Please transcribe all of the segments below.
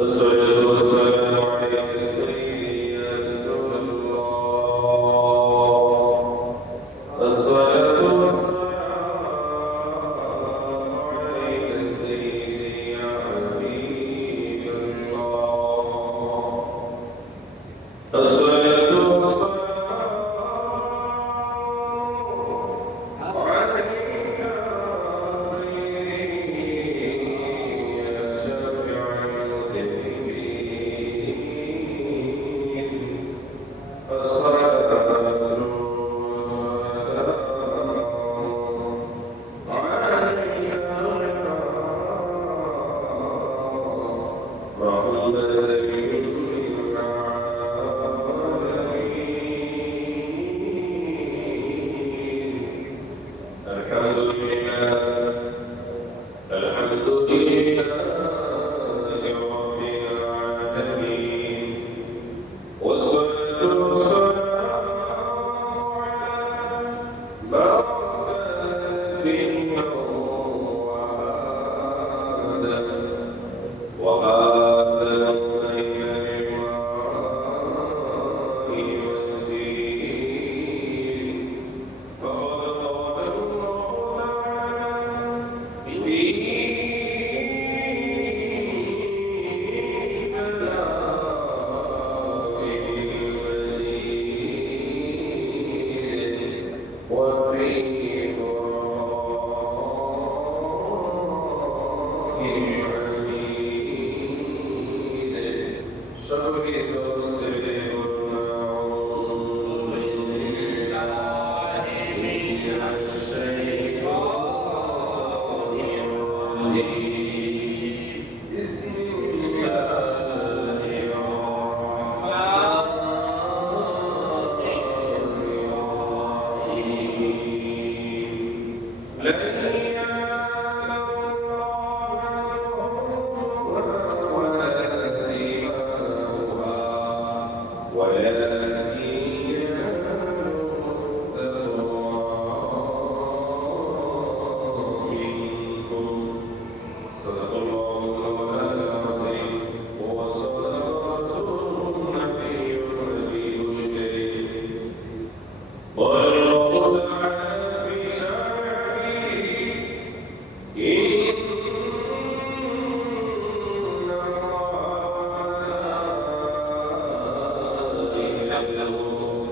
الصلاة والسلام عليك سيدي يا رسول الله. الصلاة والسلام عليك سيدي يا حبيب الله. الصلاة والسلام عليك سيدي يا شافع المذنبين. الصلاة والسلام عليك الحمد لله الحمد لله رب العالمين. والصلاة والسلام على بعد وهذا الليل والدين. فقد قال الله تعالى في كلامه المجيد وفي فرقانه الحميد. شكرك وسلم أعوذ بالله من الشيطان الرجيم. بسم الله الرحمن الرحيم. لن ينال الله ولكن ينال التقوى منكم. صدق الله العظيم وصدق رسوله النبي الكريم. قال الله تعالى في شعره إن الله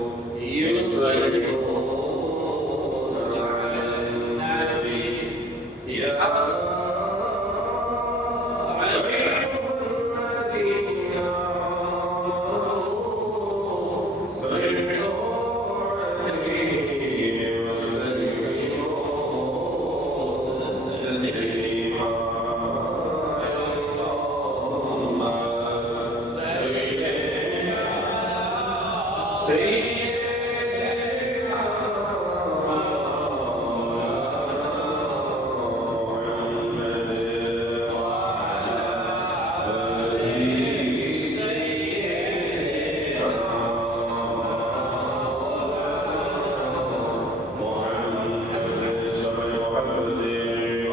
يصلون على النبي يا أيها الذين آمنوا صلوا عليه وسلموا تسليما. اللهم صل سيدنا محمد وعلى آله سيدنا محمد. شر عبد الله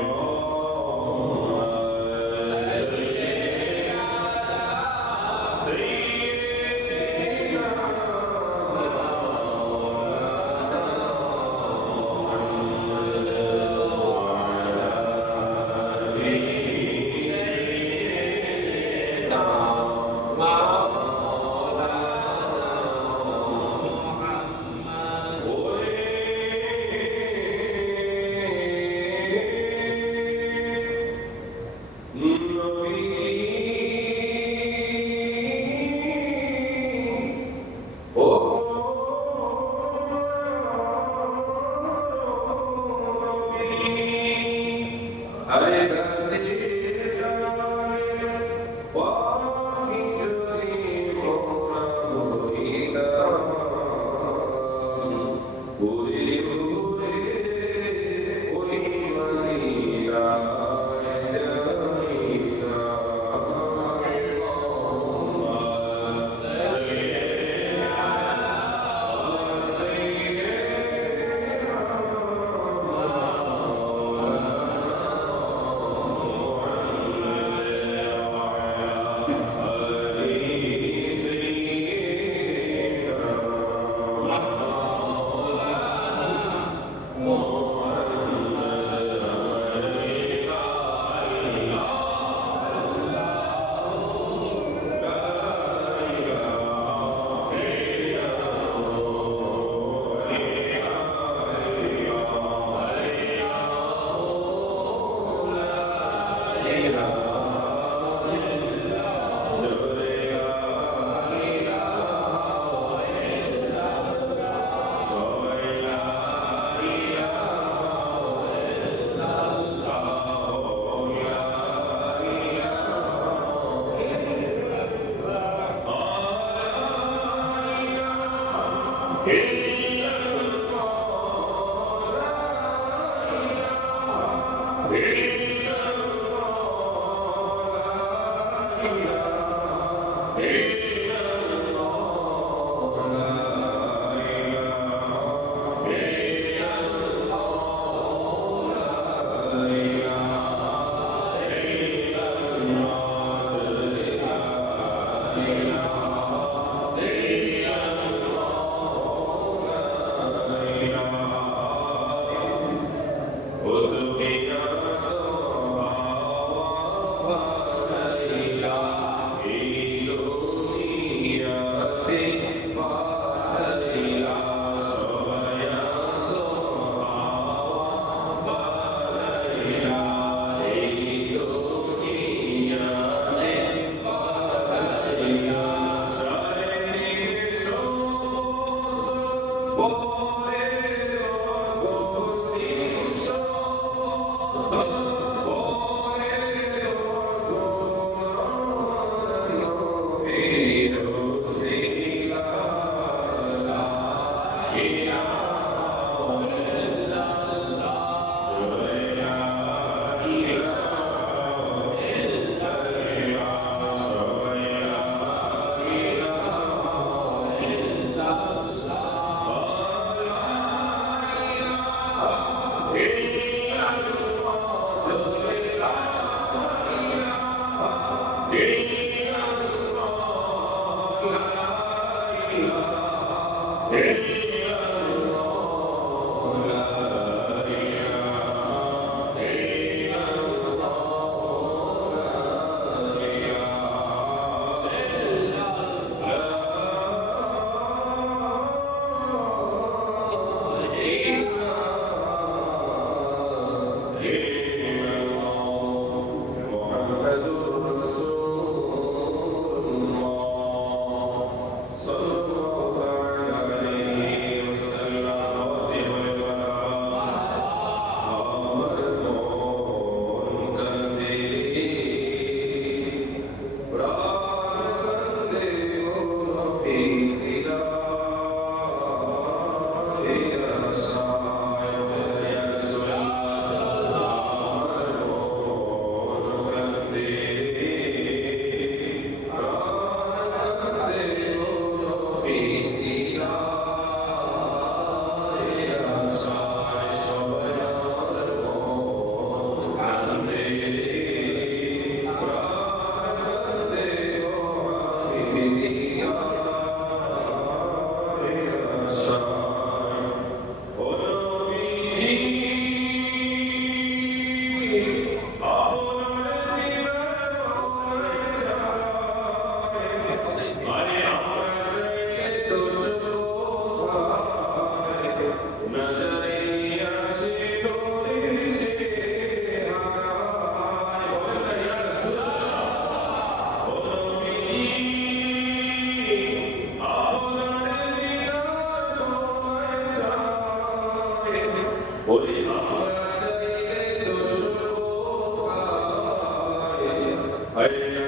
Hidayah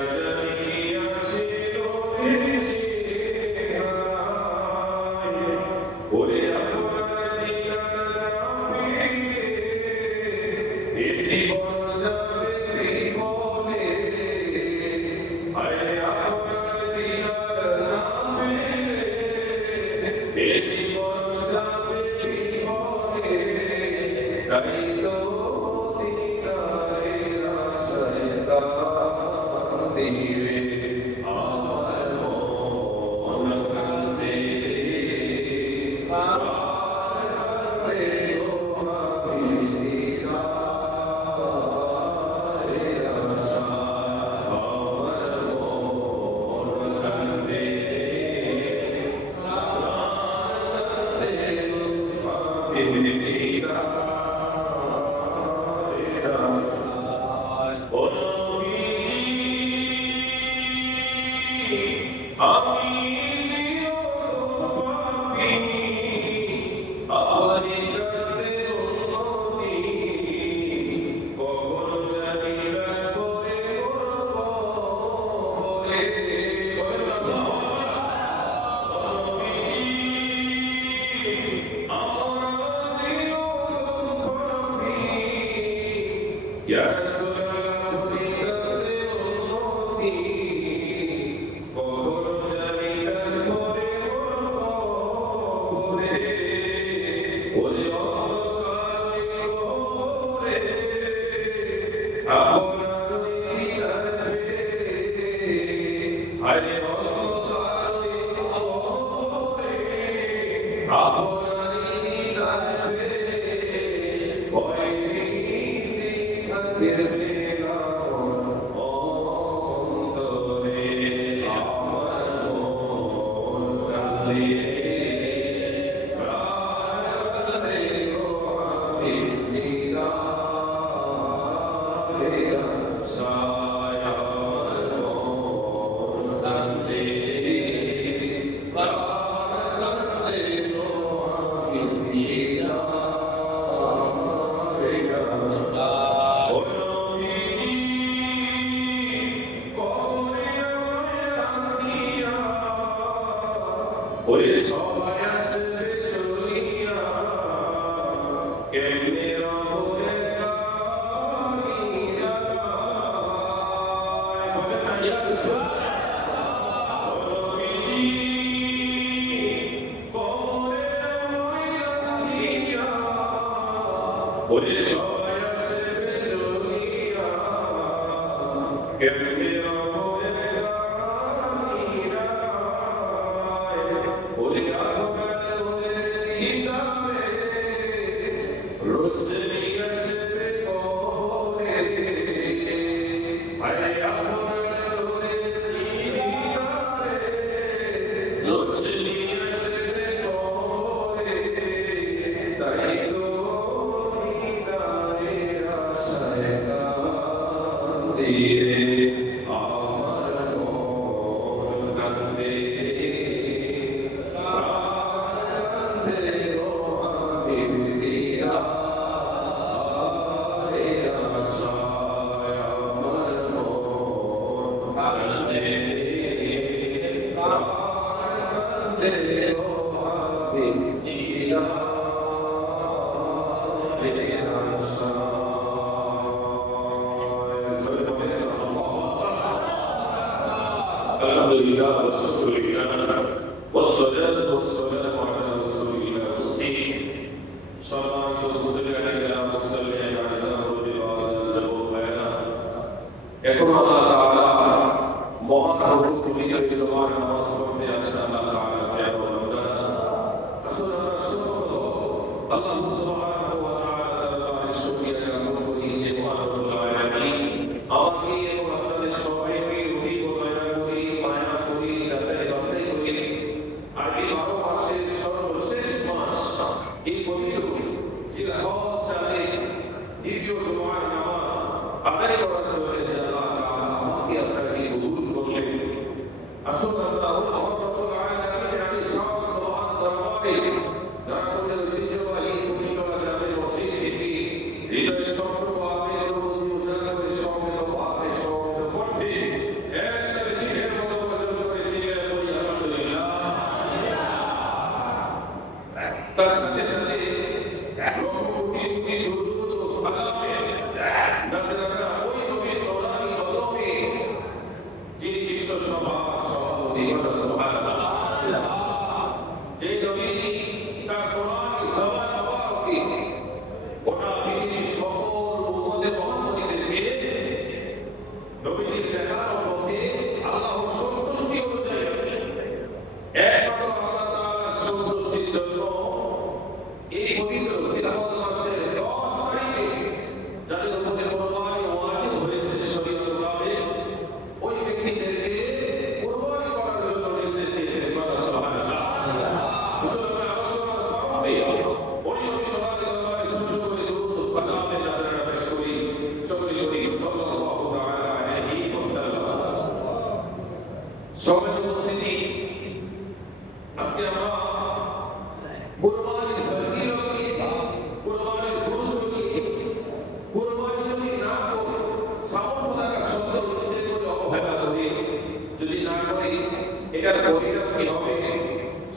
এটার পরিণাম কি হবে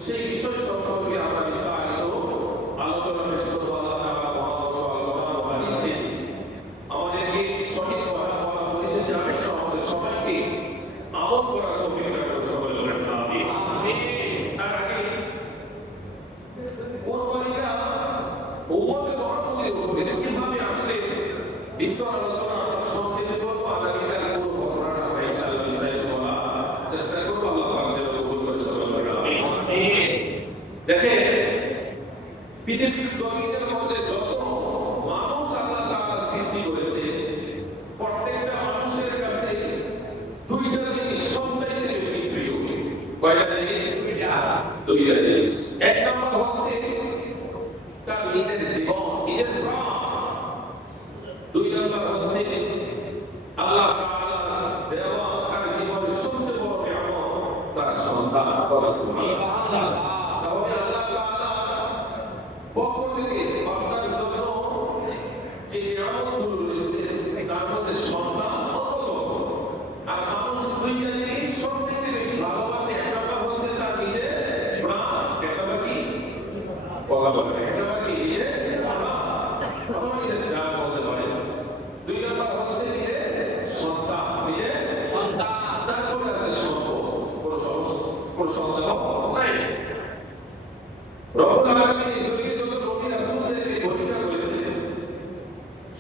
সেই বিষয় সম্পর্কে আমরা বিস্তারিত আলোচনা পেশ করব। আল্লাহ তাআলা মহান হাদিসে আমাদেরকে সঠিক কথা বলা পরিশেষে আমি আমাদের সবাইকে আমল করার তৌফিক দান করুন। সবাই বলেন আমিন। তার আগে কোরবানিটা উম্মতে মুহাম্মাদের উপরে কিভাবে আসলে বিস্তার আলোচনা সংক্ষেপে বলবো। আগামী কাল পুরো ঘটনাটা আমরা ইনশাআল্লাহ বিস্তারিত বলার চেষ্টা করব। আল্লাহ পাক যেন কবুল করে। সবাই বলেন আমিন। দেখেন পৃথিবীর জমিনের মধ্যে যত মানুষ আল্লাহ তাআলা সৃষ্টি করেছে প্রত্যেকটা মানুষের কাছে দুইটা জিনিস সবচেয়ে বেশি প্রিয়। কয়টা জিনিস? দুইটা জিনিস। এক নম্বর হচ্ছে তার নিজের জীবন, নিজের প্রাণ। দুই নম্বর হচ্ছে আল্লাহ তাআলা দেওয়া তার জীবনের সবচেয়ে বড় নিয়ামত তার সন্তান। সুবহানাল্লাহ। তাহলে আল্লাহ তাআলা পক্ষ থেকে বান্দার জন্য যে নিয়ামতগুলো রয়েছে তার মধ্যে সন্তান অন্যতম। আর মানুষ দুইটা জিনিস সবচেয়ে বেশি ভালোবাসে। এক নম্বর হচ্ছে তার নিজের প্রাণ, এক নম্বর কি? কথা বলেন। এক নম্বর কি? নিজের প্রাণ অথবা নিজের জান বলতে পারেন। দুই নম্বর হচ্ছে নিজের সন্তান, নিজের সন্তান। তারপরে আছে সম্পদ। কোন সন্তান নাই। রব্বুল আলামিন যত নবী রাসূলদেরকে পরীক্ষা করেছিলেন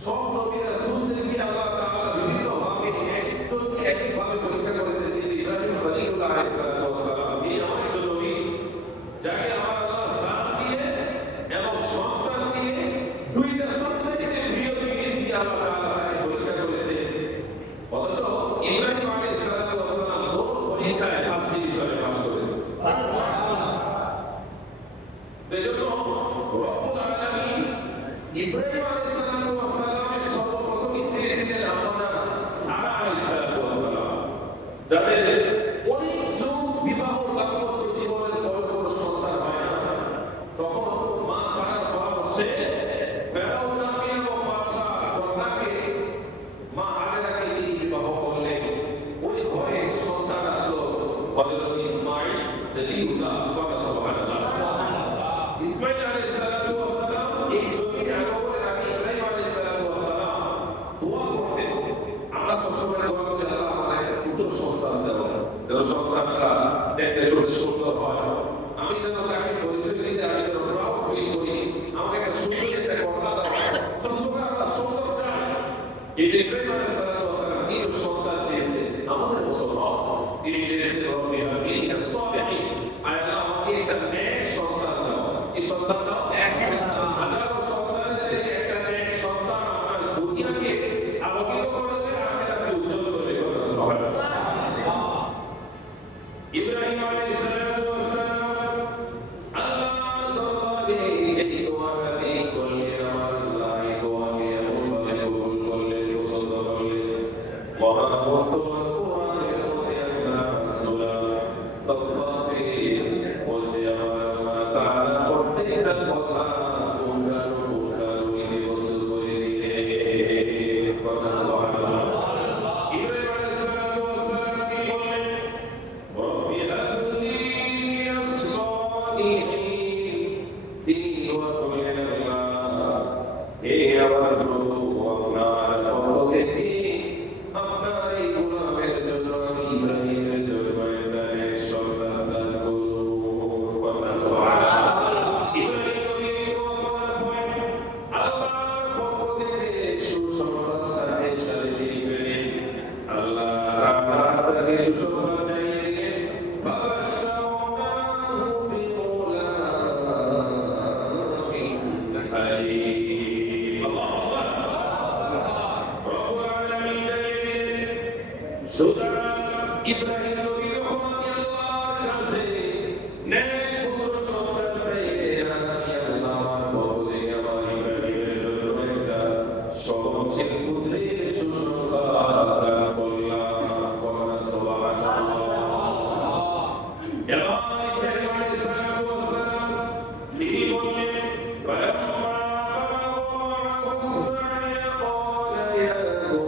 সব নবী রাসূলদেরকে আল্লাহ তাআলা বিভিন্ন ভাবে একজনকে একইভাবে পরীক্ষা করেছেন। তিনি ইব্রাহিম খলিলুল্লাহ আলাইহিস সালাম তিনি এমন একজন নবী যাকে আমার আল্লাহ জান দিয়ে এবং সন্তান দিয়ে দুইটা সবচেয়ে প্রিয় জিনিস দিয়ে আল্লাহ তাআলা তাকে পরীক্ষা করেছেন। অথচ ইব্রাহিম আলাইহিস সালাম দোনো পরীক্ষায় ফার্স্ট বিষয়ে পাস করেছেন। এজন্য রব্বুল আলামিন ইব্রাহিম আলাইহিস সালামের সর্বপ্রথম স্ত্রী ছিলেন আমাদের সারা আলাইহিস সালাম, যাদের অনেক যুগ বিবাহ দাম্পত্য জীবনের পরে কোনো সন্তান হয় না। তখন মা সারার পরামর্শে ফেরাউন নামে এবং বাদশাহ কন্যাকে মা হাজেরাকে তিনি বিবাহ করলেন। ওই ঘরে সন্তান আসলো হযরত ইসমাঈল সবিউল্লাহ। সুবহানাল্লাহ। ইসমাঈল আলাইহিস সালাম এই জমিনে আগমনের আগে ইব্রাহিম আলাইহিস সালাম দোয়া করতেন। আমরা সবসময় দোয়া করি আল্লাহ আমাদের একটা পুত্র সন্তান দাও, যেন সন্তানটা দেখতে শুনতে সুন্দর হয়। আমি যেন তাকে পরিচয় দিতে আমি যেন প্রাউড ফিল করি। আমাকে একটা সুন্দর একটা কন্যা দাও। সবসময় আমরা সুন্দর চাই। কিন্তু ইব্রাহিম আলাইহিস সালাম তিনি সন্তান চেয়েছেন, আমাদের মতো নয়। তিনি চেয়েছেন রব্বি হাবলি মিনাস সালিহিন, আল্লাহ আমাকে একটা নেক সন্তান দাও। কি সন্তান দাও? আল্লাহর সন্তান যে একটা নেক সন্তান আমার দুনিয়াকে আলোকিত করবে, আখিরাতকে উজ্জ্বল করবে। সুবহানাল্লাহ। ইব্রাহিম আলাইহিস সালাম আল্লাহর দরবারে যে দোয়াটা করলেন, আমার আল্লাহ এই দোয়াকে এমনভাবে কবুল করলেন, পছন্দ করলেন। মহান কোরআনের মধ্যে আল্লাহ সূরা সাফফাতের মধ্যে আমার তাআলা প্রত্যেকটা কথা পুঙ্খানু পুঙ্খানুরূপে বর্ণনা করে দিলেন। সুবহানাল্লাহ। ইব্রাহিম আলাইহিস সালাম কি বললেন? রব্বি হাবলি মিনাস সালিহিন। তিনি দোয়া করলেন, আল্লাহ হে আমার প্রভু, আপনার পক্ষ থেকে আপনার এই গোলামের জন্য আমি ইব্রাহিমের জন্য একটা নেক সন্তান দান করুন। সুবহানাল্লাহ। ইব্রাহিম নবী দোয়া করার পরে আল্লাহর পক্ষ থেকে সুসংবাদ সাথে তিনি পেলেন। আল্লাহ তাকে সুসংবাদ জানিয়ে দিলেন, ফাবাশশারনাহু বিগুলামিন হালিম। আল্লাহু আকবার। রব্বুল আলামিন জানিয়ে দিলেন, সুতরাং ইব্রাহিম নবী যখন আমি আল্লাহর কাছে নেক পুত্র সন্তান চাইলেন, আমি আল্লাহ আমার পক্ষ থেকে আমার ইব্রাহিমের জন্য একটা সহনশীল পুত্রের সুসংবাদ দান করলাম। সুবহানাল্লাহ। এবার ইব্রাহিম আলাইহিস সালাম তিনি বললেন, ফালাম্মা বালাগা মা'আহু السعي قال يا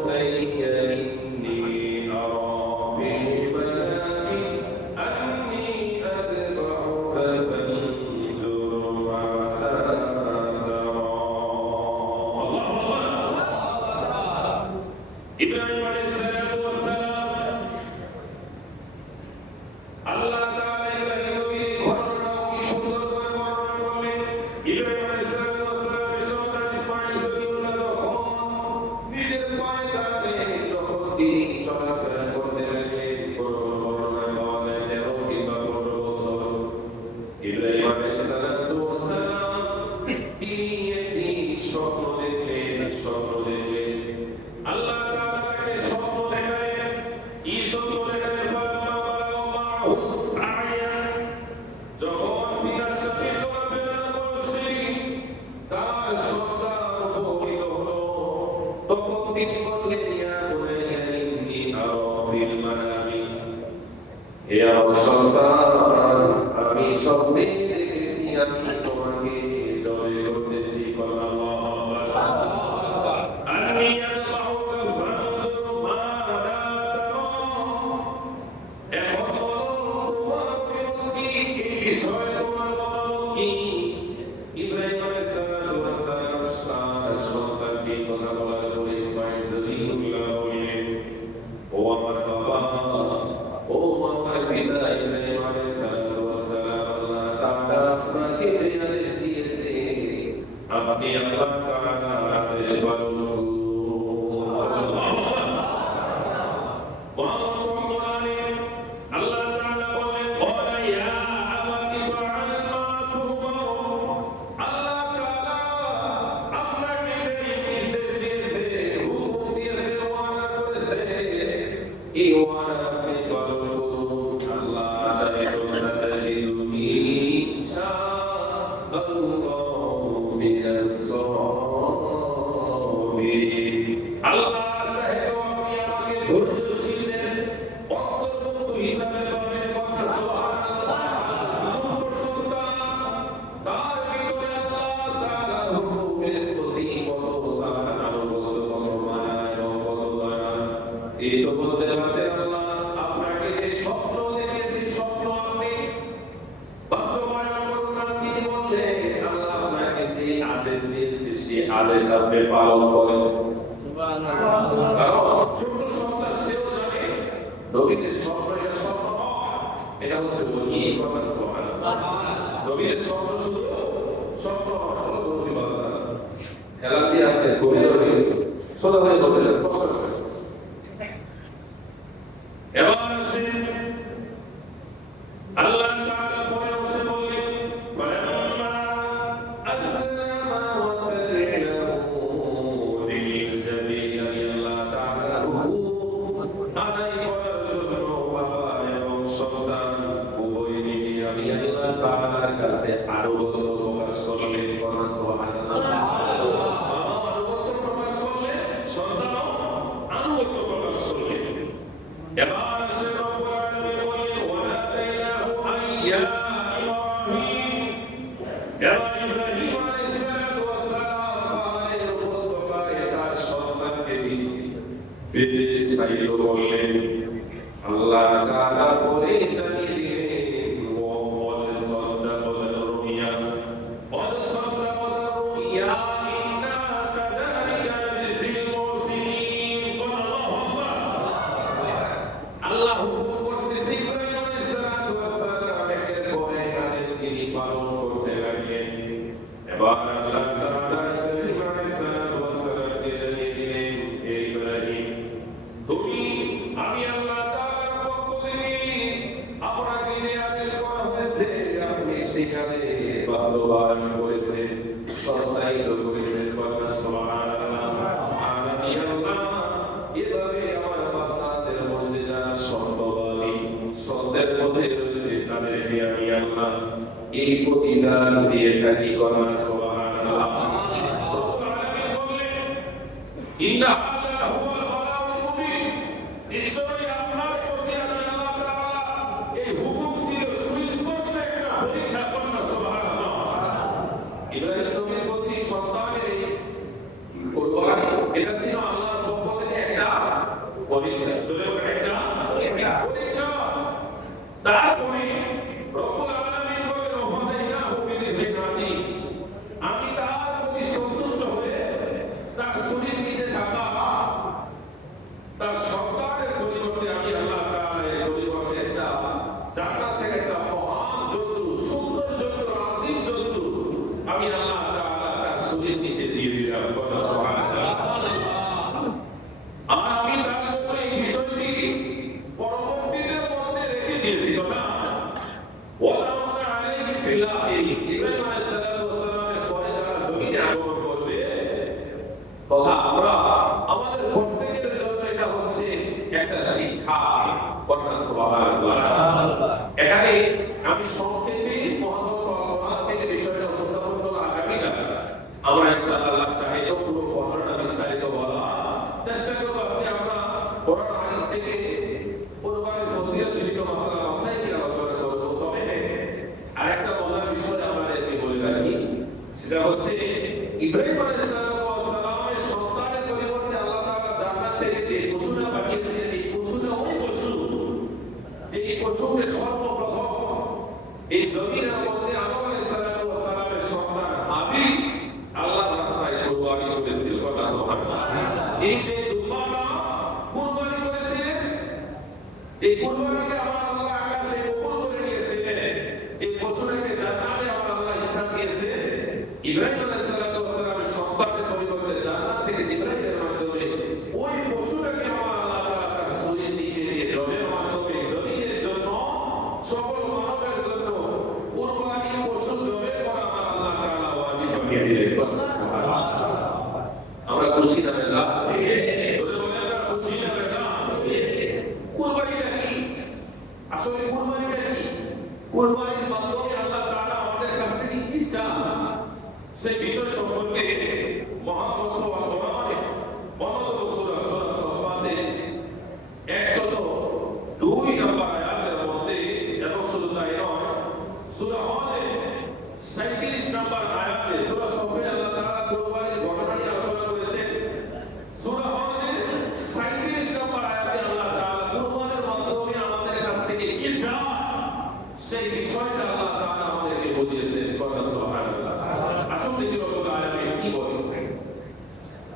بني إني أرى في المنام أني ইব্রাহিম আলাইহিস সালাম আল্লাহ তাআলা ইব্রাহিম নবীর ঘটনাটাও কি সুন্দর করে বর্ণনা করলেন। ইব্রাহিম আলাইহিস সালামের সন্তান ইসমাঈল জবিউল্লাহ যখন নিজের পায়ে দাঁড়ালেন, তখন তিনি চলাফেরা করতে লাগলেন। কোনো বর্ণনায় পাওয়া যায় 13 কিংবা 15 বছর। ইব্রাহিম আলাইহিস সালাম তিনি একটি স্বপ্ন দেখলেন। আল্লাহ তাআলা তাকে স্বপ্ন দেখালেন। কি স্বপ্ন দেখালেন? যখন পিতার সাথে চলাফেরা করছে, তার সন্তান উপনীত হলো, তখন তিনি বললেন, ইয়া বুনাইয়া ইন্নী আরা ফিল মানামি, হে আমার সন্তান, আমি স্বপ্নে দেখেছি আমি তোমাকে জয় করতেছি। আল্লাহু আকবার। আন্নী আদমাউকা ফানজুর মাযা তারা, এখন তোমার কি বিষয়, তোমার কি? ইব্রাহিম আলাইহিস সালাম তার সন্তানকে কথা বলার পরে ইসমাঈল জবিউল্লাহ বললেন, ও আমার বাবা, ও আমার পিতা ইব্রাহিম আলাইহিস সালাম, আল্লাহ তাআলা আপনাকে যে আদেশ দিয়েছে, আপনি আল্লাহ তাআলার আদেশ পালন করুন। আল্লাহ তাআলা বলেন, ওয়া ইয়া আবাতি ফাআল মা তুমার। আল্লাহ তাআলা আপনাকে যে নির্দেশ দিয়েছে, হুকুম দিয়েছে, ওয়াদা করেছে, এই ওয়াদা আপনি পালন করুন। আল্লাহ চাহে তো সাতাজিদুনি ইনশাআল্লাহু মিনাস সাবিরিন। আল্লাহ চাহে তো আপনি আমাকে ধৈর্যশীলদের অন্তর্ভুক্ত হিসাবে পাবেন। কথা সুবহানাল্লাহ। ছোট সন্তান, তার ভিতরে আল্লাহ তাআলার হুকুমের প্রতি কত আনুগত্য, কত মানা এবং কত দয়া। তিনি তো বলতে পারতেন, আল্লাহ আপনাকে যে স্বপ্ন দেখেছি, স্বপ্ন আপনি বাস্তবায়ন করুন না। তিনি বললেন, আল্লাহ আপনাকে যে আদেশ দিয়েছে, সেই আদেশ আপনি পালন করেন। সুবহানাল্লাহ। কারণ ছোট সন্তান সেও জানে নবীদের স্বপ্ন এটা স্বপ্ন নয়, এটা হচ্ছে ওহী। কথা সুবহানাল্লাহ। নবীদের স্বপ্ন শুধু স্বপ্ন নয়, নবী বাজার খেলাতে আছে করিডোরে সোজা হয়ে বসেছেন, কষ্ট করে। এবার আসেন আল্লাহ তাআলা পরে বসে বললেন, ফালাম্মা আসলামা ওয়া তাল্লাহু লিল জাবিন। আল্লাহ তাআলা হুকুম আদায় করার জন্য বাবা এবং সন্তান উভয় মিলে আমি আল্লাহ তাআলার কাছে আনুগত্য প্রকাশ করলেন। কথা সুবহানাল্লাহ। বাবা আনুগত্য প্রকাশ করলেন, সন্তানও আনুগত্য প্রকাশ করলেন। এবার আসে রব্বুল আলামিন বললেন, ওয়ানাদাইনাহু আইয়া ইব্রাহিম। এবার ইব্রাহিম আলাইহিস সালাম পাহাড়ের উপর বকায় তার সন্তানকে বিস্তারিত বললেন। আল্লাহ তাআলা পরে জানিয়ে দিলেন, ওয়াল সাদাকাল রুমিয়া, ওয়াল সাদাকাল রুমিয়া, ইন্না কাযালিকা নাজজিল মুহসিনিন। আল্লাহু আকবার। আল্লাহ হুকুম করতেছে, ইব্রাহিম আলাইহিস সালাম একের পর এক আদেশ তিনি পালন করতে লাগলেন। এবার আল্লাহ তাআলা ইব্রাহিম আলাইহিস সালামকে জানিয়ে দিলেন, হে ইব্রাহিম, তুমি আমি আল্লাহ তাআলার পক্ষ থেকে আপনাকে যে আদেশ করা হয়েছে, আপনি সেখানে বাস্তবায়ন করেছেন, সত্যায়িত করেছেন। কথা সুবহানাল্লাহ। আমি আল্লাহ এভাবে আমার বান্দাদের মধ্যে যারা সত্যবাদী, সত্যের পথে রয়েছে, তাদেরকে আমি আল্লাহ এই প্রতিদান দিয়ে থাকি। কথা সুবহানাল্লাহ। রব্বুল আলামিন বললেন, ইন্না হাযা হুয়াল বালাগুল মুবিন। নিশ্চয়ই আপনার প্রতি আমি আল্লাহ তাআলা এই হুকুম ছিল সুস্পষ্ট একটা পরীক্ষা। কথা সুবহানাল্লাহ। ইব্রাহিম নবীর প্রতি সন্তানের এই কুরবানি, এটা ছিল আল্লাহর পক্ষ থেকে একটা পরীক্ষা। জোরে বলেন, একটা পরীক্ষা। তারপরে রব্বুল আলামিন বলেন, ওয়াদাইনাহু বিল-হিনাতি, আমি তার প্রতি সন্তুষ্ট হয়ে তার শরীর নিচে থাকা কোরআন হাদিস থেকে কুরবানির ফজিলত বিভিন্ন মাসআলা মাসাইল নিয়ে আলোচনা করব। তবে আরেকটা মজার বিষয় আপনাদেরকে বলে রাখি, সেটা হচ্ছে ইব্রাহিম আলাইহিস সালামের সন্তানের পরিবর্তে আল্লাহ তাআলা জান্নাত থেকে যে পশুটা পাঠিয়েছিলেন, এই পশুটা ওই পশু যে পশুকে সর্বপ্রথম এই জমিনের মধ্যে আদম আলাইহিস সালামের সন্তান হাবিল আল্লাহর রাস্তায় কুরবানি করেছিল। কথা সুবহানাল্লাহ। এই যে দুম্বাটা কুরবানি করেছিলেন, যে কুরবানিকে আমার আল্লাহ আকাশে কবুল করে নিয়েছিলেন, যে পশুটাকে জান্নাতে আমার আল্লাহ স্থান দিয়েছেন, ইব্রাহিম আলাইহিস সালামের সন্তানের পরিবর্তে জান্নাত থেকে জিবরাইলের মাধ্যমে ওই পশুটাকে আমার আল্লাহ তাআলা তার শরীরের নিচে দিয়ে জবের মাধ্যমে জমিনের জন্য সকল মানবের জন্য কুরবানি পশু জবে করা আমার আল্লাহ তাআলা ওয়াজিব বানিয়ে দিলেন। সুবহানাল্লাহ। আমরা খুশি না বেজা? বলে বলে আমরা খুশি না বেজা? কুরবানিটা কি? আসলে কুরবানিটা কি? কুরবানির মাধ্যমে আল্লাহ তাআলা আমাদের কাছ থেকে কি চান সেই বিষয় সম্পর্কে মহাগ্রন্থ আল কোরআনে অন্যতম সূরা সফাতে 102 নম্বর আয়াতের মধ্যে, এবং শুধু তাই নয়, সূরা হজে 37 নম্বর আয়াতে সূরা সফে আল্লাহ তাআলা কুরবানির ঘটনা নিয়ে আলোচনা করেছেন। সূরা হজে 37 নম্বর আয়াতে আল্লাহ তাআলা কুরবানির মাধ্যমে আমাদের কাছ থেকে কি চান সেই বিষয়টা আল্লাহ তাআলা আমাদেরকে বুঝিয়েছেন। কথা সুবহানাল্লাহ। আসুন দেখি রব্বুল আলামিন কি বলেন।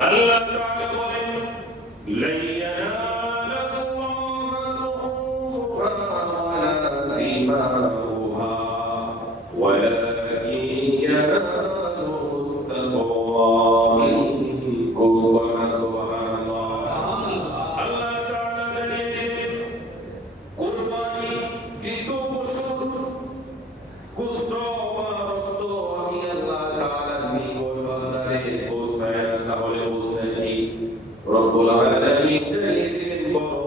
আল্লাহ তাআলা বলেন, লা ইয়ানালাল্লাহু ওয়ালা দিমাউহা ওয়ালাকিন ইয়ানালুহু তাকওয়া মিনকুম। ওয়া সুবহানাল্লাহ। আল্লাহ তাআলা জানিয়ে দিলেন, কুরবানি কৃত পশুর গোশত বা রক্ত আমি আল্লাহ তাআলার নিকট বান্দারে পৌঁছায় না, তাহলে পৌঁছায় কি? রব্বুল আলামিন জানিয়ে দিলেন, বলো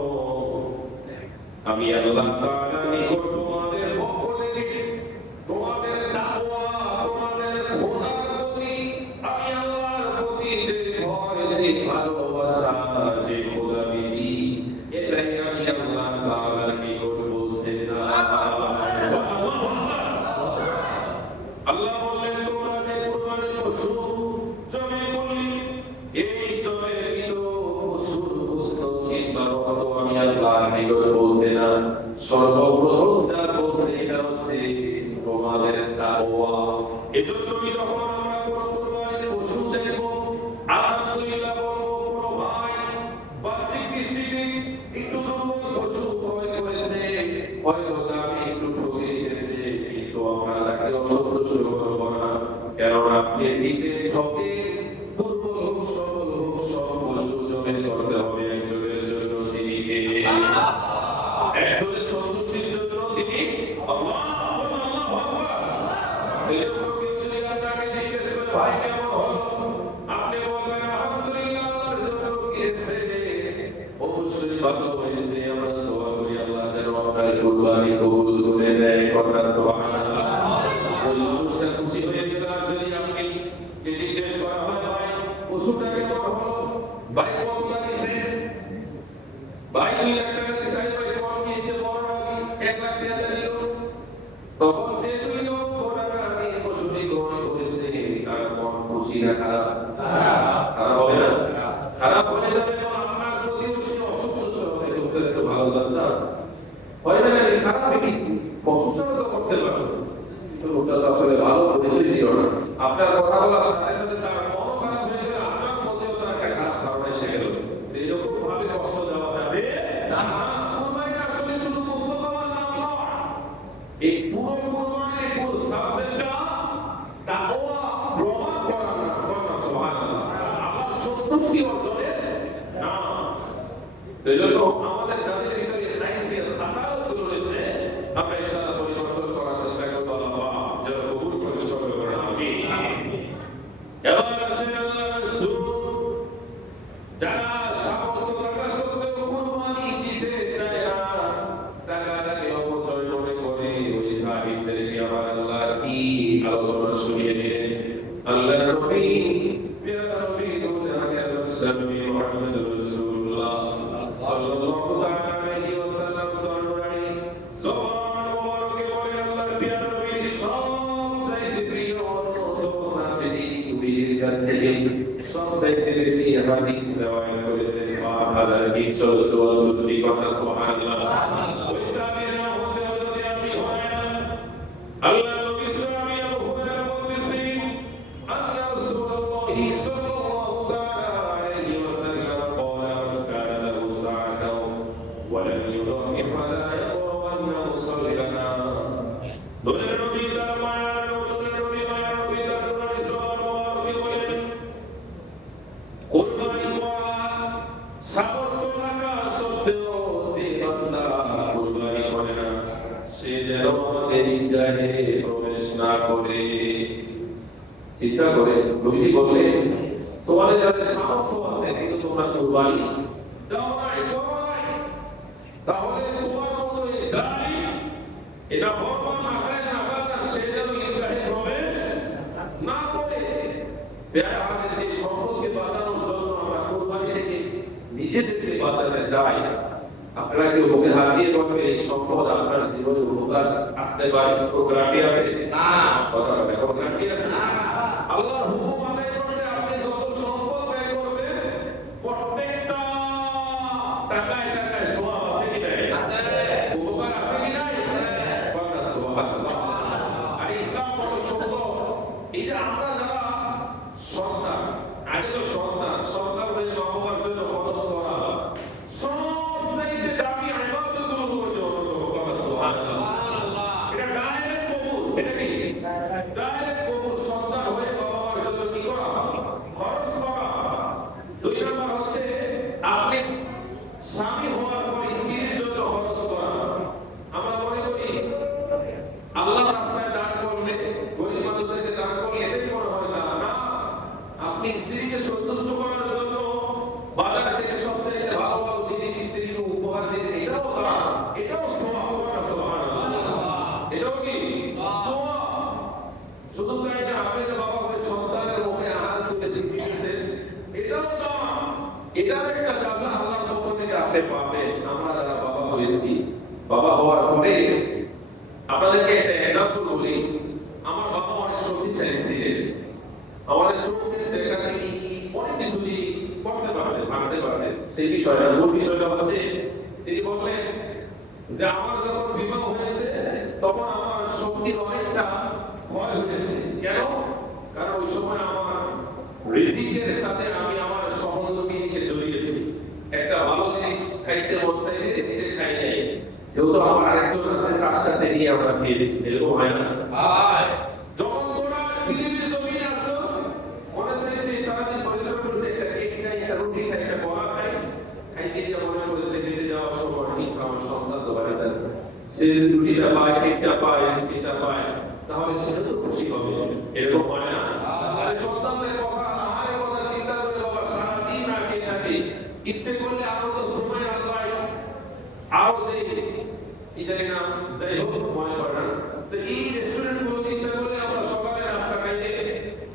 আমি আল্লাহ তাআলার নিকট তোমাদের পক্ষ থেকে তোমাদের তাকওয়া, তোমাদের খোদার প্রতি, আমি আল্লাহর প্রতি যে ভয়, যে ভালোবাসা, যে খোদাবিধি, এটাই আমি আল্লাহ তাআলার নিকট পৌঁছে যাই। আল্লাহ বললেন, তোমরা যে কুরবানির পশু জবে করলি, এই জবে কৃত পশুর গোশত কিংবা রক্ত আমি আল্লাহর নিকট পৌঁছে না। সর্বপ্রথম যা পৌঁছে এটা হচ্ছে তোমাদের তাকওয়া। এজন্যই যখন আমরা কোন কুরবানির পশু দেখব, আলহামদুলিল্লাহ বলবো, কোনো ভাই বাহ্যিক দৃষ্টিতে একটু দুর্বল পশু ক্রয় করেছে, হয়তো দামে একটু ঠকে গেছে, কিন্তু আমরা তাকে অসন্তুষ্ট করব না। কেননা আপনি জিতে ঠকে দুর্বল হোক সবল হোক, সব পশু জবে করতে হবে একজনের জন্য, তিনি কে? একজনের সন্তুষ্টির জন্য, তিনি আল্লাহ। আল্লাহু আকবার। এই জন্য কেউ যদি আপনাকে জিজ্ঞেস করে, ভাই কেমন হলো, আপনি বলবেন আলহামদুলিল্লাহ, আল্লাহর জন্য গিয়েছে, অবশ্যই ভালো হয়েছে। আমরা দোয়া করি আল্লাহ যেন আপনার কুরবানি কবুল করে দেয়। কথা সুবহানাল্লাহ। ওই মানুষটা খুশি হয়ে গেল। আর যদি আপনি জিজ্ঞেস করা হয়, ভাই পশুটা কেমন হলো, ভাই কত লাগিয়েছে, ভাই 2 লাখ টাকা দিয়েছে, ভাই কত কিনতে বড় নাকি 1 লাখ টাকা দিল, তখন যে 2 লক্ষ টাকা দিয়ে পশুটি ক্রয় করেছে, তার মন খুশি না খারাপ? খারাপ হবে না? খারাপ হয়ে যাবে, এবং আপনার প্রতিও সে অসন্তুষ্ট হবে। লোকটা একটু ভালো জানতাম, হয় না নাকি খারাপ কিনছি, পশু ছাড়া তো করতে পারতো, কিন্তু লোকটা তো আসলে ভালো পরিচয় দিল না। আপনার কথা বলার সাথে সাথে তার মন খারাপ হয়ে গেলে আপনার মধ্যেও তার একটা খারাপ ধারণা এসে গেল। এরকম ভাবে কষ্ট দেওয়া যাবে না। কুরবানিটা আসলে শুধু গোশত খাওয়ার নাম নয়। এই পুরো কুরবানির পুরো সাবজেক্টটা তাকওয়া প্রমাণ করার নাম। কথা সুবহানাল্লাহ। আল্লাহর সন্তুষ্টি অর্জনের নাম। এজন্য আমাদের যাদের ভিতরে খাইসিয়ত খাসারতগুলো রয়েছে, আমরা ইনশাআল্লাহ পরিবর্তন করার চেষ্টা করব। আল্লাহ যেন কবুল করে সকলে বলেন আমিন। এবার আসেন আল্লাহর রাসূল যারা সামর্থ্য থাকা সত্ত্বেও কুরবানি দিতে চায় না, টাকাটাকে অপচয় মনে করে, ওই সাহাবীদেরকে আমার আল্লাহ কি আলোচনা শুনিয়ে দিলেন। আল্লাহর নবী, প্রিয় নবী, দু জাহানের নবী মুহাম্মদ রাসূলুল্লাহ সাল্লাল্লাহু 5374টি কথা সুবহানাল্লাহ। ওই সাহাবীর নাম হচ্ছে হযরত আবু হুরায়রা। আল্লাহর নবী সাহাবী আবু হুরায়রা বলতেছেন আন্না রাসূলুল্লাহ সাল্লাল্লাহু তাআলা আলাইহি ওয়াসাল্লাম ক্বালা মান কানা লাহু সাআতাও ওয়া লাম ইউদাহি ফালা ইয়ারান্না মুসাল্লানা। নবীর নবী তার মায়ার নবীর নবী মায়ার নবী তার নবী সাল্লাল্লাহু আলাইহি বলেন কুরবানি করা সামর্থ্য থাকা সত্ত্বেও যে বান্দা কুরবানি করে না সে যেন আমাদের ঈদগাহে প্রবেশ না করে। চিন্তা করে নবীজি বললেন তোমাদের যাদের সামর্থ্য আছে কিন্তু তোমরা কুরবানি দাও নাই করো নাই, তাহলে তোমার মতো ইসরাঈল এটা ভগবান না খায় না খায় সে যেন ঈদগাহে প্রবেশ না করে। প্রিয় আমাদের যে সম্পদকে বাঁচানোর জন্য আমরা কুরবানি থেকে নিজেদেরকে বাঁচাতে চাই, আপনারা কি বুকে হাত দিয়ে বলবেন এই সম্পদ আপনার জীবনে উপকার আসতে পারে? প্রোগ্রামটি আছে না, কথা বলে প্রোগ্রামটি আছে না। আল্লাহর হুকুম আদায় করতে আপনি যত সম্পদ ব্যয় করবেন প্রত্যেকটা টাকায় টাকায় সওয়াব আছে কি নাই? আছে। উপকার আছে কি নাই? কথা সুবহানাল্লাহ। আর ইসলাম বড় সুন্দর। এই যে আমরা যারা সন্তান, আগে তো সন্তান হয়ে মা বাবার জন্য খরচ করা সবচাইতে দামি ইবাদতের মধ্যে অন্যতম। কথা সুবহানাল্লাহ। এটা ডাইরেক্ট কবুল। এটা কি ডাইরেক্ট কবুল? সন্তান হয়ে বাবা মার জন্য কি করা? খরচ করা। দুই নম্বর হচ্ছে আপনি স্বামী হওয়ার পর স্ত্রীর জন্য খরচ করা। আমরা মনে করি আল্লাহ রাস্তায় দান করলে, গরিব মানুষদেরকে দান করলে এটাই মনে হয় না। না, আপনি স্ত্রীকে সন্তুষ্ট করার জন্য বাজার থেকে সবচেয়ে ভালো ভালো জিনিস স্ত্রীকে উপহার দিতে, এটাও দান, এটাও সওয়াব। সুবহানাল্লাহ। এটাও কি সওয়াব? শুধু তাই না, আপনি যে বাবা হয়ে সন্তানের মুখে আহার তুলে দিতেছেন, এটাও দান। এটার একটা জাযা আল্লাহর পক্ষ থেকে আপনি পাবেন। আমরা যারা বাবা হয়েছি, বাবা হওয়ার পরে আপনাদেরকে একটা এক্সাম্পল বলি। আমার বাবা অনেক শক্তিশালী ছিলেন। আমাদের চোখের দেখা দেখি অনেক কিছু করতে পারতেন, ভাঙতে পারতেন। সেই বিষয়টা মূল বিষয়টা হচ্ছে তিনি বললেন যে আমার যখন বিবাহ হয়েছে তখন আমার শক্তির অনেকটা ক্ষয় হয়েছে। কেন? কারণ ওই সময় আমার রিজিকের সাথে আমি আমার সহধর্মিণীকে জড়িয়েছি। একটা ভালো জিনিস খাইতে মন চাইলে নিজে খাই নাই, যেহেতু আমার আরেকজন আছে তার সাথে নিয়ে আমরা খেয়েছি। এরকম হয় না? যখন তোমরা পৃথিবীর জমিনে আসো, মনে চাইছে সারাদিন পরিশ্রম করছে, একটা কেক খাই, একটা রুটি খাই, একটা কলা খাই, খাইতে গিয়ে মনে করেছে খেতে যাওয়ার সময় আমার সন্তান তো বাড়িতে আছে, সে যদি রুটিটা পায়, কেকটা পায়, বিস্কিটটা পায়, তাহলে সে তো খুশি হবে। এরকম হয় না? সন্তানদের কথা, আমাদের কথা চিন্তা করে বাবা সারাদিন না খেয়ে থাকে, ইচ্ছে করলে আরো তো সময় আদায় আরো যে ইদাই না যাই হোক মনে করেন। তো এই রেস্টুরেন্ট গুলো ইচ্ছা করলে আমরা সকালে নাস্তা খাইলে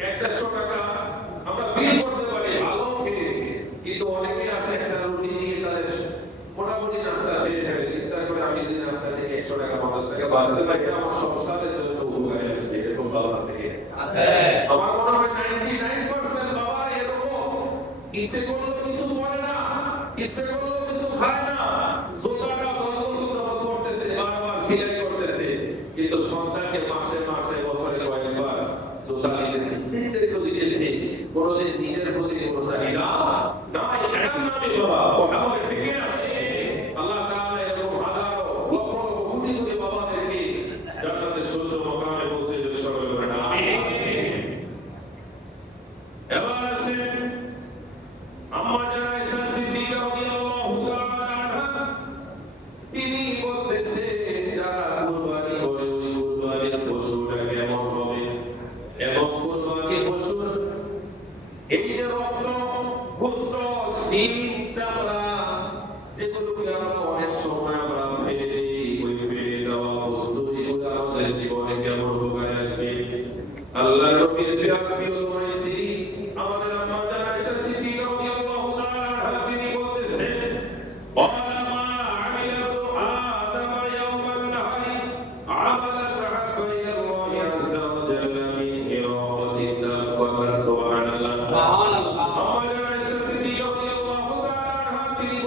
100 টাকা আমরা বিল করতে পারি ভালো খেয়ে, কিন্তু অনেকে আছে একটা রুটি নিয়ে তাদের মোটামুটি নাস্তা সেরে থাকে। চিন্তা করে আমি যদি নাস্তা থেকে 100 টাকা 50 টাকা বাঁচতে পারি, আমার সংসারের জন্য উপকারে আসবে। এরকম বাবা আছে? আমার মনে হয় 99% বাবা এরকম। ইচ্ছে করলেও কিছু বলে না, ইচ্ছে করলেও কিছু খায় না, জোতাটা 10 বছর যাবত করতেছে, বারবার সেলাই করতেছে, কিন্তু সন্তানকে মাসে মাসে বছরে কয়েকবার জোতা দিতেছে, স্ত্রীদেরকে দিতেছে, কোনোদিন নিজের প্রতি কোনো চাহিদা নাই। এটার নামে বাবা। কথা বলে ঠিক না? আল্লাহ তাআলা এরকম হাজারো লক্ষ লক্ষ কোটি কোটি বাবাদেরকে জান্নাতের সূর্য মাকামে পৌঁছে দেবে। সকলে বলেন আমিন। এবার আসেন আম্মা জান আয়েশা সিদ্দিকা রাদিয়াল্লাহু তাআলা আনহা, তিনি বলতেছেন যারা কুরবানি করে ওই কুরবানির পশুটা কেমন হবে, এবং কুরবানির পশুর এই যে রক্ত, গোশত, শিং, চামড়া, যেগুলোকে আমরা অনেক সময় আমরা ফেলে দিই, ওই ফেলে দেওয়া বস্তু এগুলো আমাদের জীবনে কেমন উপকারে আসবে। আল্লাহর নবীর প্রিয়তম স্ত্রী আমাদের আম্মা জান আয়েশা সিদ্দিকা রাদিয়াল্লাহু তাআলা আনহা, তিনি বলতেছেন قال ما عمل ابن آدم يوم النهر عملا أحب إلى الله عز وجل من إراقة الدم. سبحان الله. আম্মা জান আয়েশা সিদ্দিকা রাদিয়াল্লাহু তাআলা আনহা তিনি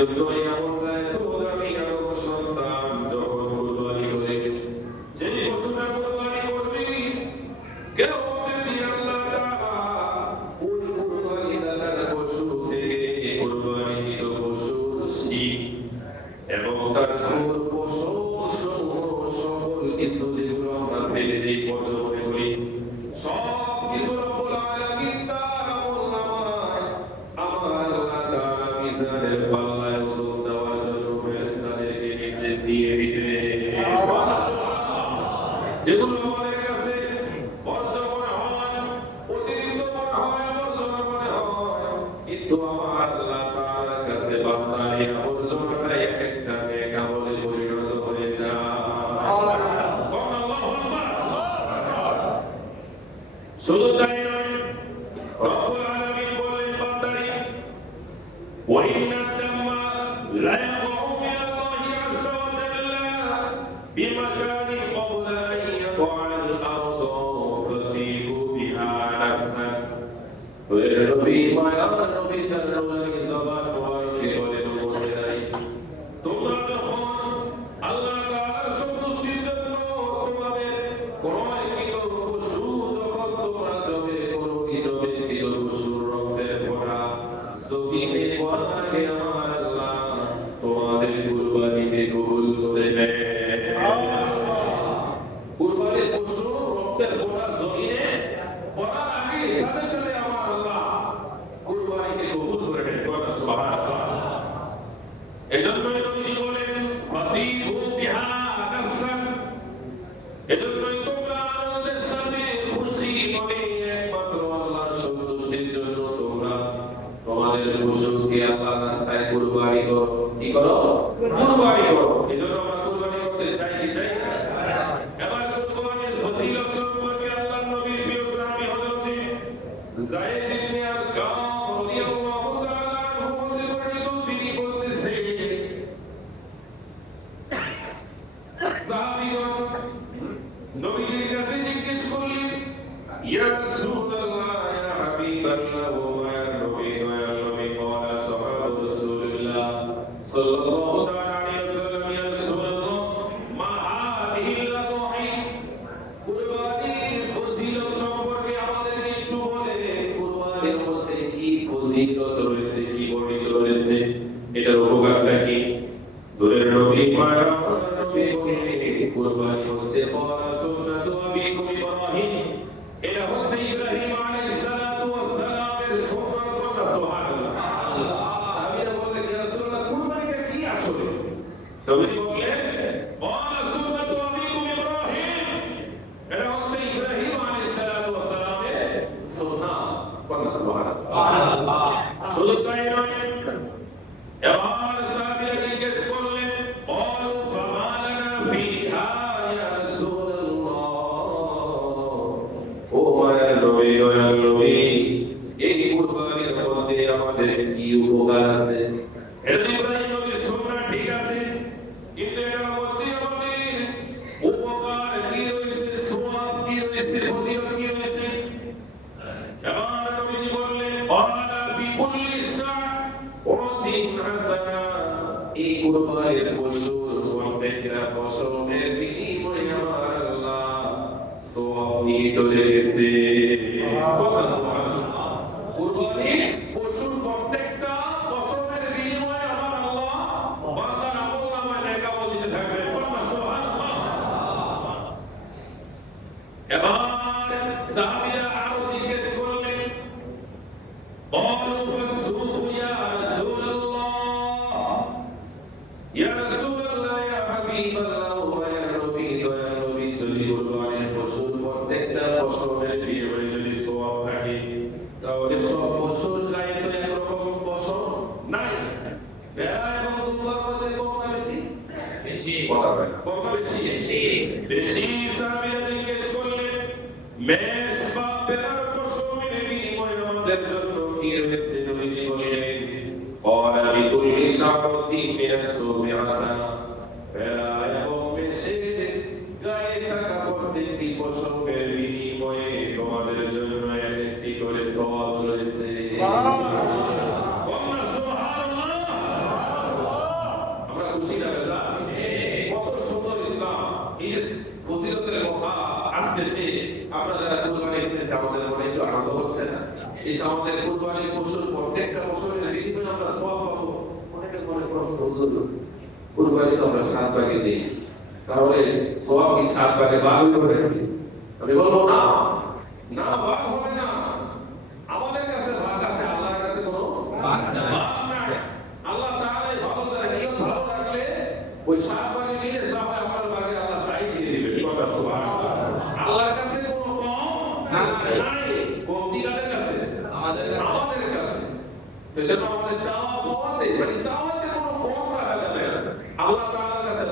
এজন্যই আমরা এত দামি আদম সন্তান যখন কুরবানি করে যে পশুটা কুরবানি করবি কেউ যদি আল্লাহ তাআলা ওই কুরবানি দাতার পশু থেকে কুরবানিকৃত পশুর শিং এবং তার খুর পশম সকল কিছু যেগুলো আমরা ফেলে দিই বর্জনে করি সব কিছু রব্বুল আলামিন তার আমলনামায় আমার আল্লাহ তাআলা মিজানের পাল্লায় ওজন দেওয়ার জন্য ফেরেশতাদেরকে নির্দেশ দিয়ে দিবে যেগুলো আমাদের কাছে বর্জ্য মনে হয় অতিরিক্ত মনে হয় আবর্জনা মনে হয় কিন্তু আমার আল্লাহ তাআলার কাছে বান্দার এই আবর্জনাটা এক একটা নেক আমলে পরিণত হয়ে যায় শুধু তাই নয় রব্বুল আলামিন বলেন বান্দারে ওয়া ইন্না দাম্মা লা ইয়াকউ মিনাল্লাহি আযজা ওয়া জাল্লা বিমাকানি ক্বাবলা আন ইয়াকআল আরদু ফাতিহু বিহা নাফসান ওয়া নবী মায়া নবী তার নবী জবান মুবারকে বলেন বলেন তোমরা যখন আল্লাহ তাআলার সন্তুষ্টির জন্য তোমাদের ক্রয়কৃত পশু যখন তোমরা জবে করো জবে কৃত পশুর রক্তের ফোঁটা জমিনে পড়াকে আমার আল্লাহ তোমাদের কুরবানিতে কবুল করে নেয় কুরবানির পশুর রক্তের ফোঁটা জমিনে পড়ার আগে সাথে সাথে আমার আল্লাহ কুরবানিকে কবুল করে নেয় সুবহানাল্লাহ এজন্যই নবীজি বলেন ফাতিহু বিহা নাফসান এজন্যই তোমরা আনন্দের সাথে খুশি মনে একমাত্র আল্লাহর সন্তুষ্টির জন্য তোমরা তোমাদের পশুকে আল্লাহর রাস্তায় কুরবানি করো কি করো কুরবানি করো এজন্য আমরা কুরবানি করতে চাই কি চাই না এবার কুরবানির ফজিলত সম্পর্কে আল্লাহর নবীর প্রিয় সাহাবী হযরত যায়েদ ইবনে আরকাম রাদিয়াল্লাহু তাআলা আনহু বর্ণিত তিনি বলতেছেন সাহাবীগণ নবীজির কাছে জিজ্ঞেস করলেন ইয়া রাসূলুল্লাহ ইয়া হাবিবাল্লাহ ওয়া ইয়া নবী ওয়া ইয়া নবী ক্বালা সাহাবাতু রাসূলিল্লাহ সাল্লাল্লাহু তাআলা আলাইহি ওয়াসাল্লাম ইয়া রাসূলুল্লাহ মা হাদিহিল আদহি কুরবানির ফজিলত সম্পর্কে আমাদেরকে একটু বলেন কুরবানির মধ্যে কি ফজিলত রয়েছে কি বর্ণিত রয়েছে এটার উপকারটা কি দূরের নবী মায়া নবী বললেন কুরবানি হচ্ছে ক্বালা সুন্নাতু আবিকুম ইব্রাহিম এটা হচ্ছে ইব্রাহিম আলাইহিস সালাতু ওয়াস সালামের সুন্নাত ওয়া সুবহানাল্লাহ সাহাবীরা বললেন ইয়া রাসূলুল্লাহ কুরবানিটা কি আসলে নবীজি বললেন ক্বালা সুন্নাতু আবিকুম ইব্রাহিম এটা হচ্ছে ইব্রাহিম আলাইহিস সালাতু ওয়াস সালামের সুন্নাত ওয়া সুবহানাল্লাহ শুধু তাই নয় এবার সাহাবীরা জিজ্ঞেস করলেন ক্বালু ফামা লানা ফিহা ইয়া রাসূলুল্লাহ ও মায়ার নবী দয়াল নবী এই কুরবানির মধ্যে আমাদের কি উপকার আছে এটা ইব্রাহিম নবীর সুন্নাত ঠিক আছে কিন্তু এর মধ্যে আমাদের উপকার কি রয়েছে সওয়াব কি রয়েছে ফজিলত কি রয়েছে এবার নবীজি বললেন ক্বালা বিকুল্লি ওয়াদিন হাসানা এই কুরবানির পশুর প্রত্যেকটা পশমের বিনিময়ে আমার আল্লাহ সওয়াব নিহিত রেখেছে সুবহানাল্লাহ কুরবানির পশুর প্রত্যেকটা পশমের বিনিময়ে আমার আল্লাহ বান্দার আমলনামায় নেক আমল দিতে থাকবেন সুবহানাল্লাহ এবার সাহাবীরা আরো জিজ্ঞেস করলেন قالوا فالسوق يا رسول الله يا رسول الله يا حبيب الله ويا نبي ويا نبي যদি কুরবানির পশুর প্রত্যেকটা পশমের বিনিময়ে যদি সওয়াব থাকে তাহলে সব পশুর গায়ে তো একরকম পশম নাই ভেড়া এবং দুম্বার মধ্যে কম না বেশি বেশি কম না বেশি বেশি সাহাবীরা জিজ্ঞেস করলেন মেষ বা ভেড়ার পশমের বিনিময়ে আমাদের জন্য কি রয়েছে নবীজি বলেন ক্বালা বিকুল্লি শা'রাতিন মিনাস-সুবি হাসানা ভেড়া এবং মেষের গায়ে থাকা প্রত্যেকটি পশমের বিনিময়ে তোমাদের জন্য একটি করে সওয়াব রয়েছে সুবহানাল্লাহ এই যে আমাদের কুরবানির পশুর প্রত্যেকটা বছরের বিনিময়ে আমরা সওয়াব পাবো। অনেকে মনে প্রশ্ন, হুজুর কুরবানি তো আমরা 7 ভাগে দিই, তাহলে সওয়াব কি 7 ভাগে ভাগ হবে? আমি বলবো না, না ভাগ হবে না। আমাদের কাছে ভাগ আছে, আল্লাহর কাছে কোনো ভাগ নাই। আল্লাহ তাআলাই ভালো জানেন, নিয়ত ভালো রাখলে ওই 7 ভাগে নিয়ে যা হয় আপনার ভাগে আল্লাহ তাই দিয়ে দিবেন। কথা সুবহানাল্লাহ। আল্লাহর কাছে কোনো কম নাই, কমতি কাদের কাছে? আমাদের কাছে। এজন্য আমাদের চাওয়া পাওয়াতে, মানে চাওয়াতে কোনো কম রাখা যাবে না। আল্লাহ তাআলার কাছে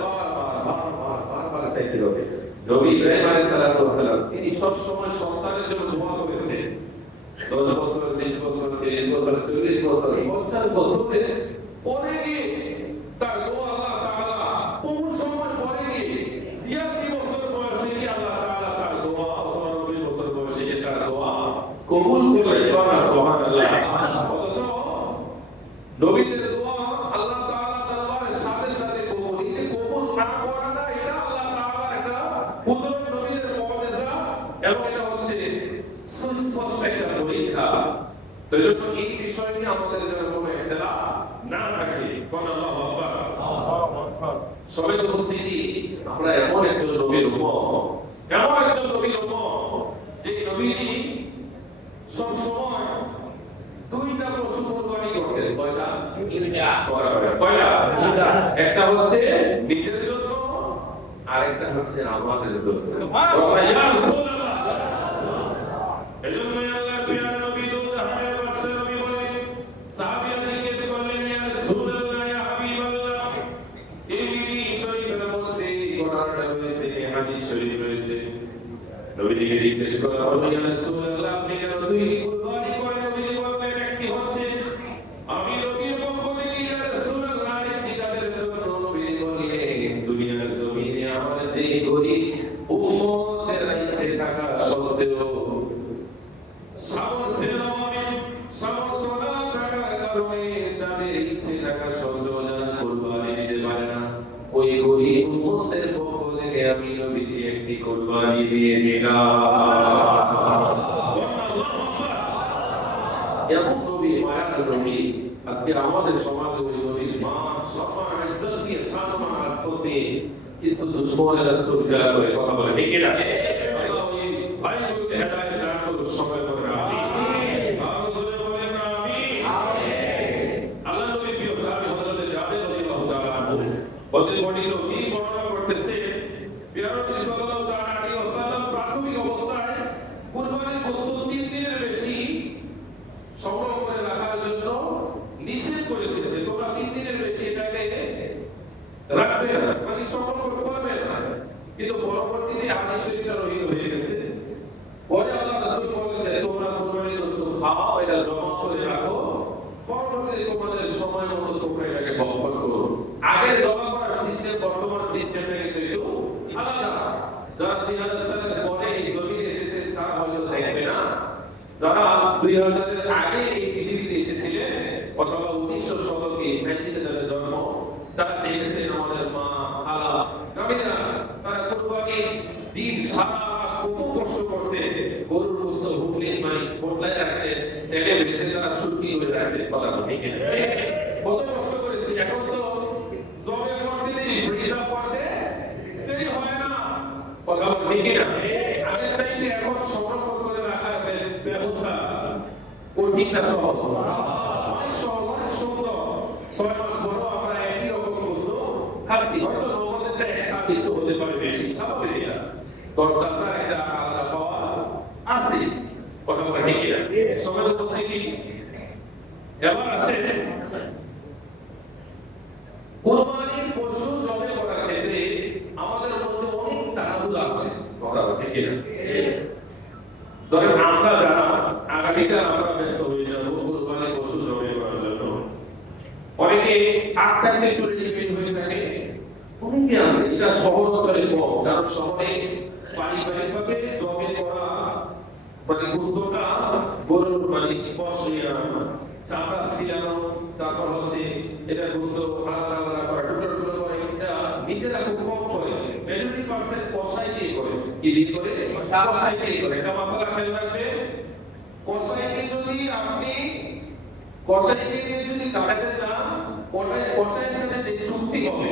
বারবার চাইতে হবে। নবী ইব্রাহিম আলাইহিস সালাম তিনি সব সময় সন্তানের জন্য দোয়া করেছেন। 10 বছর, 20 বছর, 30 বছর, 40 বছর, 50 বছরে পরে গিয়ে তার দোয়া আল্লাহ তাআলা বহু সময় পরে গিয়ে 86 বছর বয়সে গিয়ে আল্লাহ তাআলা তার দোয়া, 90 বছর বয়সে গিয়ে তার দোয়া কবুল করলেন। সুবহানাল্লাহ। অথচ নবীদের দোয়া আল্লাহ তাআলা দরবারে সাথে সাথে কবুল। এই কবুল না করাটা এটা আল্লাহ তাআলার একটা কুদরত, নবীদের মুআজিজা, এবং এটা হচ্ছে সুস্পষ্ট একটা পরীক্ষা। তো এজন্য এই বিষয় নিয়ে আমাদের যেন কোনো ইখতিলাফ না থাকে। কোন আল্লাহু আকবার। সবাই তো উপস্থিতি, আমরা এমন একজন নবীর উম্মত, যে নবী সব সময় 2টা পশু কুরবানি করতেন। কয়টা? 2টা। একটা হচ্ছে নিজের জন্য, আর একটা হচ্ছে আমাদের জন্য। সুবহানাল্লাহ। ইয়া রাসূলুল্লাহ। এজন্য আল্লাহর প্রিয় নবী দুজাহানের বাদশা নবী বলেন, সাহাবীরা জিজ্ঞেস করলেন, ইয়া রাসূলুল্লাহ, ইয়া হাবিবাল্লাহ, তিরমিজি শরীফের মধ্যে কোরআনটা রয়েছে, হাদিস শরীফ রয়েছে। নবীজিকে জিজ্ঞেস করা হলো, ইয়া রাসূলুল্লাহ, আপনি কেন 2টি কুরবানি করেন? নবীজি বললেন, একটি হচ্ছে আমি নবীর পক্ষ থেকে, ইয়া রাসূলুল্লাহ, একটি কাদের জন্য? নবীজি বললেন, দুনিয়ার জমিনে আমার যে গরীব উম্মতের ইচ্ছে থাকা সত্ত্বেও, সামর্থ্য না থাকার কারণে, যাদের ইচ্ছে থাকা সত্ত্বেও যারা কুরবানি দিতে পারে না, ওই গরীব উম্মতের পক্ষ থেকে আমি নবীজি একটি কুরবানি দিয়ে দিলাম। এমন নবী, মায়ার নবী, আজকে আমাদের সমাজে ওই নবীর মান, সম্মান, ইজ্জত দিয়ে সম্মান করতে কিছু দুশমনের রাসূল খেলা করে কথা বলে, ঠিক না? আল্লাহ ওই ভাইগুলোকে হেদায়েত দান করুন, সবাই বলেন আমিন। আরো জোরে বলেন আমিন। আল্লাহ নবী প্রিয় সাহাবী হযরত জাবের রাদিয়াল্লাহু তাআলা আনহু ওদের বর্ণিত তিনি বর্ণনা করতেছে, প্রিয় নবী সাল্লাল্লাহু তাআলা আলাইহি ওয়াসাল্লাম প্রাথমিক অবস্থায় কুরবানির গোশত 3 দিনের বেশি সংগ্রহ করে রাখার জন্য নিষেধ করেছে, যে তোমরা 3 দিনের বেশি এটাকে রাখবে না, মানে সংগ্রহ করবে না। কিন্তু পরবর্তীতে হাদিস শরীফটা রহিত হয়ে গেছে। পরে আল্লাহ রাসূল বলেন যে তোমরা কুরবানির গোশত খাও, এটা জমা করে রাখো, পরবর্তীতে তোমাদের সময় মতো তোমরা এটাকে বক্ষণ করো। আগে জমা করার সিস্টেম, বর্তমান সিস্টেমটা কিন্তু একটু আলাদা। যারা 2000 সালের পরে এই জমিনে এসেছেন তারা হয়তো দেখবে না, যারা 2000 এর আগে এই পৃথিবীতে এসেছিলেন অথবা 1900 শতকে 90-তে যাদের জন্ম, তারা দেখেছেন আমাদের মা, খালা, নানিরা তারা কুরবানির দিন সারা কত কষ্ট করতে গরুর গোশত হুগলি, মানে পোটলায় রাখতে, তেলে ভেজে তারা শুকিয়ে হয়ে রাখতে। কথা ঠিক না? কত কষ্ট করেছি। এখন তো জবে করতে দেরি, ফ্রিজা করতে দেরি হয় না। কথা ঠিক না? আগে চাইতে এখন সংরক্ষণ করে রাখার ব্যবস্থা কঠিন না সহজ? অনেক সহজ, অনেক সুন্দর। 6 মাস পরও আমরা একই রকম গোশত খাচ্ছি। হয়তো নগদেরটা একসাথে একটু হতে পারে বেশি, স্বাভাবিক এটা। তরতাজা একটা আলাদা পাওয়া আছে। কথা বলা ঠিক না? সময় উপস্থিতি এবার আছে কুরবানির পশু জবে করার ক্ষেত্রে আমাদের মধ্যে অনেক তাড়াহুড়ো আছে। কথা ঠিক না? ধরেন আমরা যারা আগামীকাল আমরা ব্যস্ত হয়ে যাব কুরবানির পশু জবে করার জন্য, অনেকে 8 তারিখে করে ডিপেন্ড হয়ে থাকে। অনেকে আছে এটা শহর অঞ্চলে কম, কারণ শহরে পারিবারিকভাবে জবে করা মানে গোশতটা গরুর মানে বসিয়া চামড়া ছিলানো, তারপর হচ্ছে এটা গোশত আলাদা আলাদা করা, টুকরো টুকরো করে এটা নিজেরা খুব কম করে, মেজরিটি পার্সেন্ট কষাই দিয়ে করে। কি দিয়ে করে? কষাই দিয়ে করে। এটা মশলা খেয়াল রাখবে, কসাইকে যদি আপনি কসাইকে দিয়ে যদি কাটাতে চান, কসাইয়ের সাথে যে চুক্তি হবে,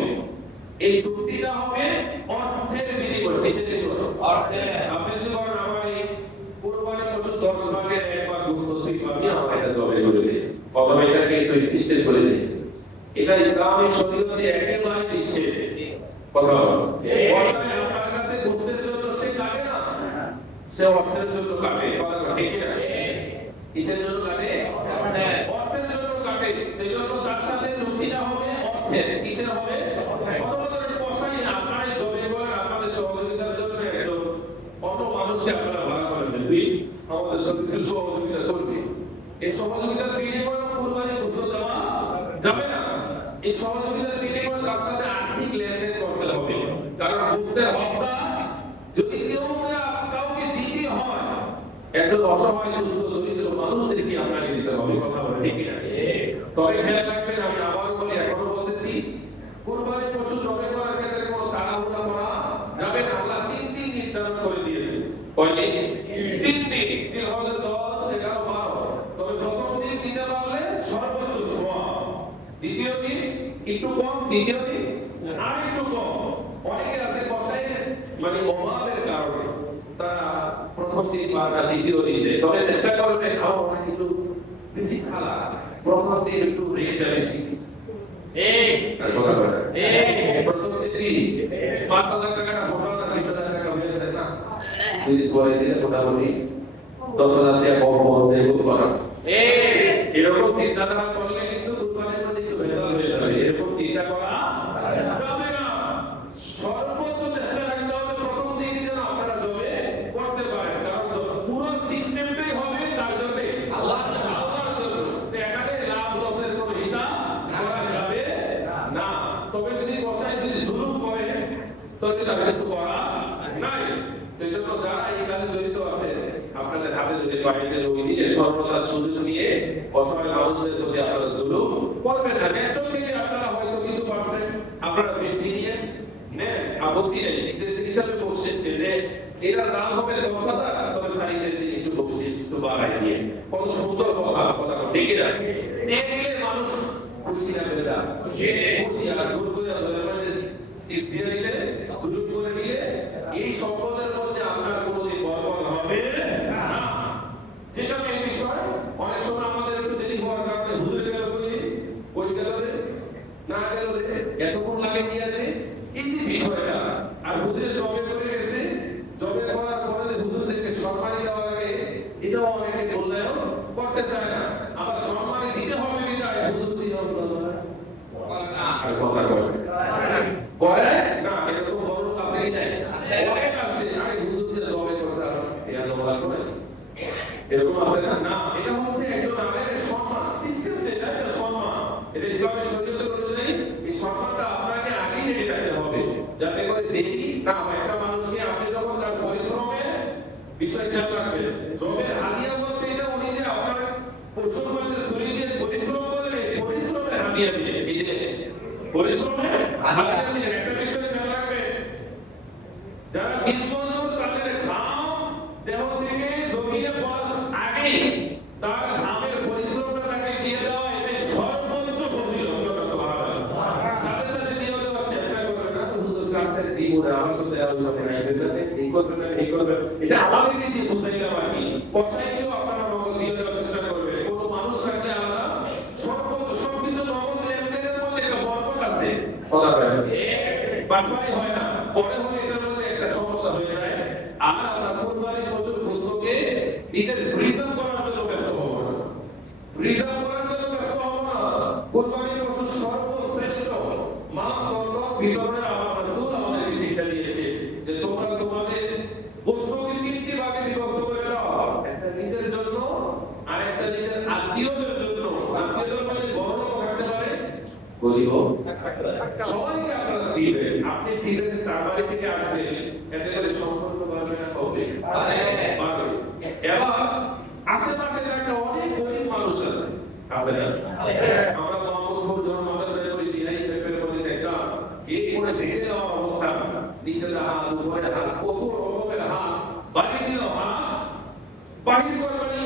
এই চুক্তিটা হবে অর্থের বিনিময়ে। কিসের বিনিময়ে? অর্থে। আপনি যদি বলেন আমার এই কুরবানির পশু 10 ভাগের 1 ভাগ গোশত তুই পাবি, আমার এটা জবাই করে দে, অথবা এটাকে একটু সিস্টেম করে দে, এটা ইসলামী শরীয়তে একেবারে নিষেধ। কথা বলো, কসাই আপনার কাছে গোশতের জন্য সে কাটে না, সে অর্থের জন্য কাটে। কথা বলো, ঠিক না? কিসের জন্য কাটে? অর্থের জন্য কাটে। এই জন্য তার সাথে চুক্তিটা হবে অর্থের। কিসের হবে? অথবা কসাই আপনার জমি করে আপনাদের সহযোগিতার জন্য একজন অন্য মানুষকে আপনারা ভাড়া করেন যে তুই আমাদের সাথে কিছু সহযোগিতা করবি, এই সহযোগিতার বিনিময়ে কুরবানি গোশত দেওয়া যাবে না। এই সহযোগিতার বিনিময়ে তার সাথে আর্থিক লেনদেন করতে হবে, কারণ গোশতের হকটা যদি কেউ কাউকে দিতে হয়, একজন অসহায় দুস্থ দরিদ্র মানুষদেরকে আপনাকে দিতে হবে। কথা বলে, ঠিক না? তবে খেয়াল রাখবেন, আমি আবারও বলি, এখনো বলতেছি, কুরবানির পশু জবাই করার ক্ষেত্রে কোনো তাড়াহুড়া করা যাবে না। আল্লাহ 3 দিন নির্ধারণ করে দিয়েছে। কয়দিন? 3 দিন। জিলহজের 10, 11, 12। তবে প্রথম দিন দিতে পারলে সর্বোচ্চ সওয়াব, দ্বিতীয় দিন একটু কম, তৃতীয় দিন আর একটু কম। অনেকে আছে কসাইয়ের মানে অভাবের কারণে তারা প্রথম দিন বা দ্বিতীয় দিন দেয়। তবে চেষ্টা করবেন আমার অনেক একটু বেশি খালা, প্রথম দিন একটু রেটটা বেশি। প্রথম দিন 5,000 টাকা, 15,000, 20,000 টাকা হয়ে যায় না, 2 দিন পরে দিলে মোটামুটি 10,000 টাকা কম পৌঁছে করা। এরকম চিন্তাধারা করলে কিন্তু কুরবানির মধ্যে একটু ভেজাল হয়ে যাবে। এরকম চিন্তা করা যাবে না। সর্বোচ্চ চেষ্টা রাখতে হবে প্রথম দিন যেন আপনারা জবে করতে পারেন, কারণ পুরো সিস্টেমটাই হবে তার জন্য, আল্লাহর জন্য। তো এখানে লাভ লসের কোনো হিসাব করা যাবে না। তবে যদি কসাই যদি জুলুম করে তবে তার কিছু করা নাই। এই জন্য যারা এই কাজে জড়িত আছে, আপনাদের হাতে যদি পাইতে ওই দিকে সর্বদা সুযোগ নিয়ে অসহায় মানুষদের প্রতি আপনারা জুলুম করবেন না। ন্যায্য থেকে আপনারা হয়তো কিছু পারছেন, আপনারা বেশি নিয়ে নেন, আপত্তি নেই। নিজের হিসাবে বকশিশ দিলে এটার দাম হবে 10,000, তবে সাইদের দিন একটু বকশিশ একটু বাড়াই দিয়ে। কত সুন্দর কথা, ঠিক না? যে দিলে মানুষ খুশি হবে, যা খুশি আর জোর করে সিট দিয়ে দিলে, সুযোগ করে দিলে এই সম্পদের মধ্যে আপনার কোনোদিন বরকত হবে না। যেটা মেন বিষয়, অনেক সময় আমাদের একটু দেরি হওয়ার কারণে হুজুরে গেল কই গেল রে, না গেল রে, এতক্ষণ লাগে দিয়ে রে, এই যে বিষয়টা। আর হুজুরে জবে করে গেছে, জবে করার পরে হুজুরদেরকে সম্মানী দেওয়া লাগে, এটাও অনেকে মূল্যায়ন করতে চায় না। আবার সম্মানী দিতে হবে বিদায় হুজুর দিয়ে আর কথা করে না, এরকম বড় কাছেই নাই, অনেক আছে। আরে হুজুর দিয়ে জবে করছে, এটা জমা করে এরকম আছে না? না, এটা হচ্ছে একজন আলেমের সম্মান। সিস্টেম যেটা, এটা সম্মান। এটা ইসলামের শরীয়ত অনুযায়ী এই সম্মানটা আপনাকে আগেই রেডি রাখতে হবে, যাতে করে দেরি না হয়। একটা মানুষকে আপনি যখন তার পরিশ্রমের বিষয় খেয়াল রাখবেন, জবের হাদিয়া বলতে এটা উনি যে আপনার পশুর মধ্যে শরীর দিয়ে পরিশ্রম করলে পরিশ্রমের হাদিয়া দিয়ে, এই যে পরিশ্রমের হাদিয়া দিয়ে একটা বিষয় খেয়াল রাখবেন, যারা দিনমজুর তাদের ঘাম দেহ থেকে জমিয়ে পড়ার আগে তার ঘামের পরিশ্রমটা তাকে দিয়ে দেওয়া, এটাই সর্বোচ্চ ফজিলত। সুবহানাল্লাহ। সাথে সাথে দিয়ে দেওয়ার চেষ্টা করবেন না, হুজুর কাছে দিব না, আমার তো দেওয়া হবে না, এই করবেন না, এই করবেন, এটা আমাদেরকে দিয়ে বুঝাইলাম আর কি। কসাইকেও আপনারা নগদ দিয়ে দেওয়ার চেষ্টা করবেন। কোনো মানুষ থাকলে আলাদা, সর্বোচ্চ সবকিছু নগদ লেনদেনের মধ্যে একটা বরকত আছে। কথা বলেন, বাটপারি হয় না, পরে হলে এটার মধ্যে একটা সমস্যা হয়ে যায়। আর আমরা কুরবানির পশুর গোশতকে নিজের ফ্রিজার করার জন্য ব্যস্ত হব না, ফ্রিজার করার জন্য ব্যস্ত হব না। কুরবানির পশুর সর্বশ্রেষ্ঠ মানদণ্ড বিতরণের আমার রাসূল আমাদের শিক্ষা দিয়েছে যে তোমরা তোমাদের গোশতকে 3টি ভাগে বিভক্ত করে দাও, একটা নিজের জন্য আর একটা নিজের আত্মীয়দের জন্য। আত্মীয়দের মানে বড় লোক থাকতে পারে, গরিব, সবাইকে আপনারা দিবেন। আপনি দিবেন, তার বাড়ি থেকে আসবেন, এতে করে সম্পর্ক বাড়বে না, হবে বাড়বে। এবার আশেপাশে একটা অনেক গরিব মানুষ আছে, আছে না? আমরা মোহাম্মদপুর যখন মাদ্রাসায় পড়ি, বিহাই পেপের মধ্যে দেখলাম গেট করে ভেঙে দেওয়া অবস্থা, নিচে হাত, উপরে হাত, কত রকমের হাত, বাড়ি দিল হাত, বাড়ির কোরবানি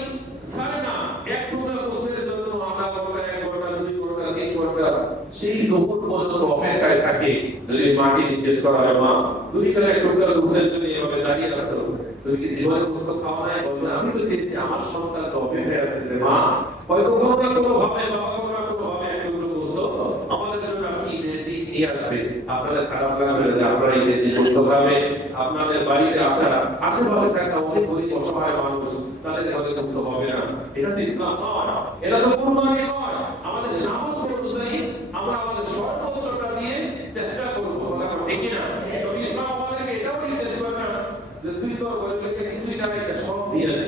জোহর পর্যন্ত অপেক্ষায় থাকে, যদি মাকে জিজ্ঞেস করা হয় মা তুমি কেন এক টুকরা গোস্তের জন্য এভাবে দাঁড়িয়ে আছো, তুমি কি জীবনে গোস্ত খাওয়া নাই? বলবে আমি তো খেয়েছি, আমার সন্তান তো অপেক্ষায় আছে যে মা হয়তো কোনো না কোনো ভাবে বাবা কোনো না কোনো ভাবে এক টুকরো গোস্ত আমাদের জন্য আজকে ঈদের দিন নিয়ে আসবে। আপনাদের খারাপ লাগবে যে আপনারা ঈদের দিন গোস্ত খাবে, আপনাদের বাড়িতে আসা আশেপাশে থাকা অনেক গরিব অসহায় মানুষ তাদের ঘরে গোস্ত হবে না। এটা তো ইসলাম নয়, এটা তো কুরবানি নয়। আমাদের সামর্থ্য অনুযায়ী আমরা আমাদের সর্বোচ্চটা দিয়ে চেষ্টা করবো, ঠিক না? তবে ইসলাম আমাদেরকে এটাও নির্দেশ করে না যে তুই তোর ঘরে রেখে কিছুই না রেখে সব দিয়ে দে,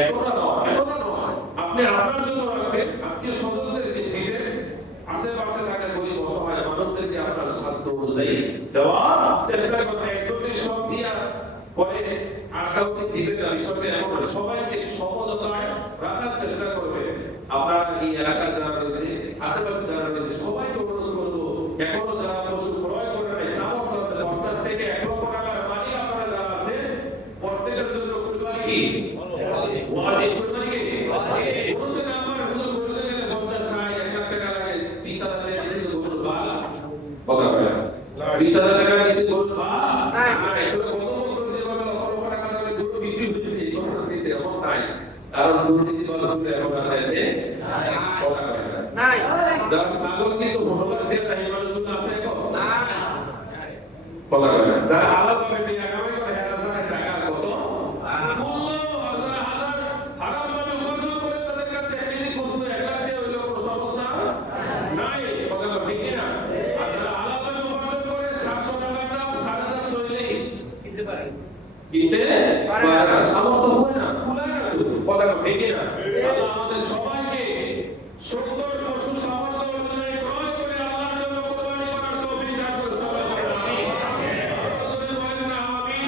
এতটা নয়, এতটা নয়। আপনি আপনার জন্য রাখবেন, আত্মীয় স্বজনদেরকে দিবেন, আশেপাশে থাকা গরিব অসহায় মানুষদেরকে আপনার সাধ্য অনুযায়ী দেওয়ার চেষ্টা করবেন। একজনকে সব দিয়া পরে আর কাউকে দিবেন না, বিষয়টা এমন না। সবাইকে সমতায় রাখার চেষ্টা করবে। আপনার এই এলাকার যারা রয়েছে, আশেপাশে যারা রয়েছে, সবাইকে অনুরোধ করবো, এখনো যারা পশু ক্রয় করে নাই, সামর্থ্য আছে 50 থেকে 1 লক্ষ টাকার মালিক আপনারা যারা আছে, প্রত্যেকের জন্য কুরবানি কি ওয়াজিব, কুরবানি কি ওয়াজিব। বলতে না আমার হুজুর বলতে গেলে 50 60 1 লাখ টাকা লাগে, 20,000 টাকা দিয়েছে গরুর বাল, কথা বলে 20,000 টাকা দিয়েছে গরুর বাল নাই, এটা কত বছর যেভাবে লক্ষ লক্ষ টাকা দিয়ে গরু বিক্রি হচ্ছে, এই বছর দিতে এমন নাই। কারণ দুর্নীতিবাজগুলো এখন আর দেশে নাই। যারা ছাগল কিন্তু মনোভাব দিয়ে তাই মানুষগুলো আছে এখন নাই, কথা বলে যারা আলাদাভাবে দিয়ে আগামী করে হাজার টাকা কত মূল্য, হাজার হাজার হারামভাবে উপার্জন করে তাদের কাছে একদিন বস্তু 1 লাখ দিয়ে হইলেও কোনো সমস্যা নাই, কথা বলে ঠিক না? আর যারা আলাদাভাবে উপার্জন করে 700 টাকার দাম 750 হইলেই কিনতে পারে, কিনতে পারে না, সামর্থ্য হয় না, কুলায় না, কথা বলে ঠিক না? আল্লাহ আমাদের সবাইকে সুন্দর পশু সামর্থ্য অনুযায়ী ক্রয় করে আল্লাহর জন্য কুরবানি করার তৌফিক দান করুন। সবাই বলেন আমিন। বলেন না আমিন।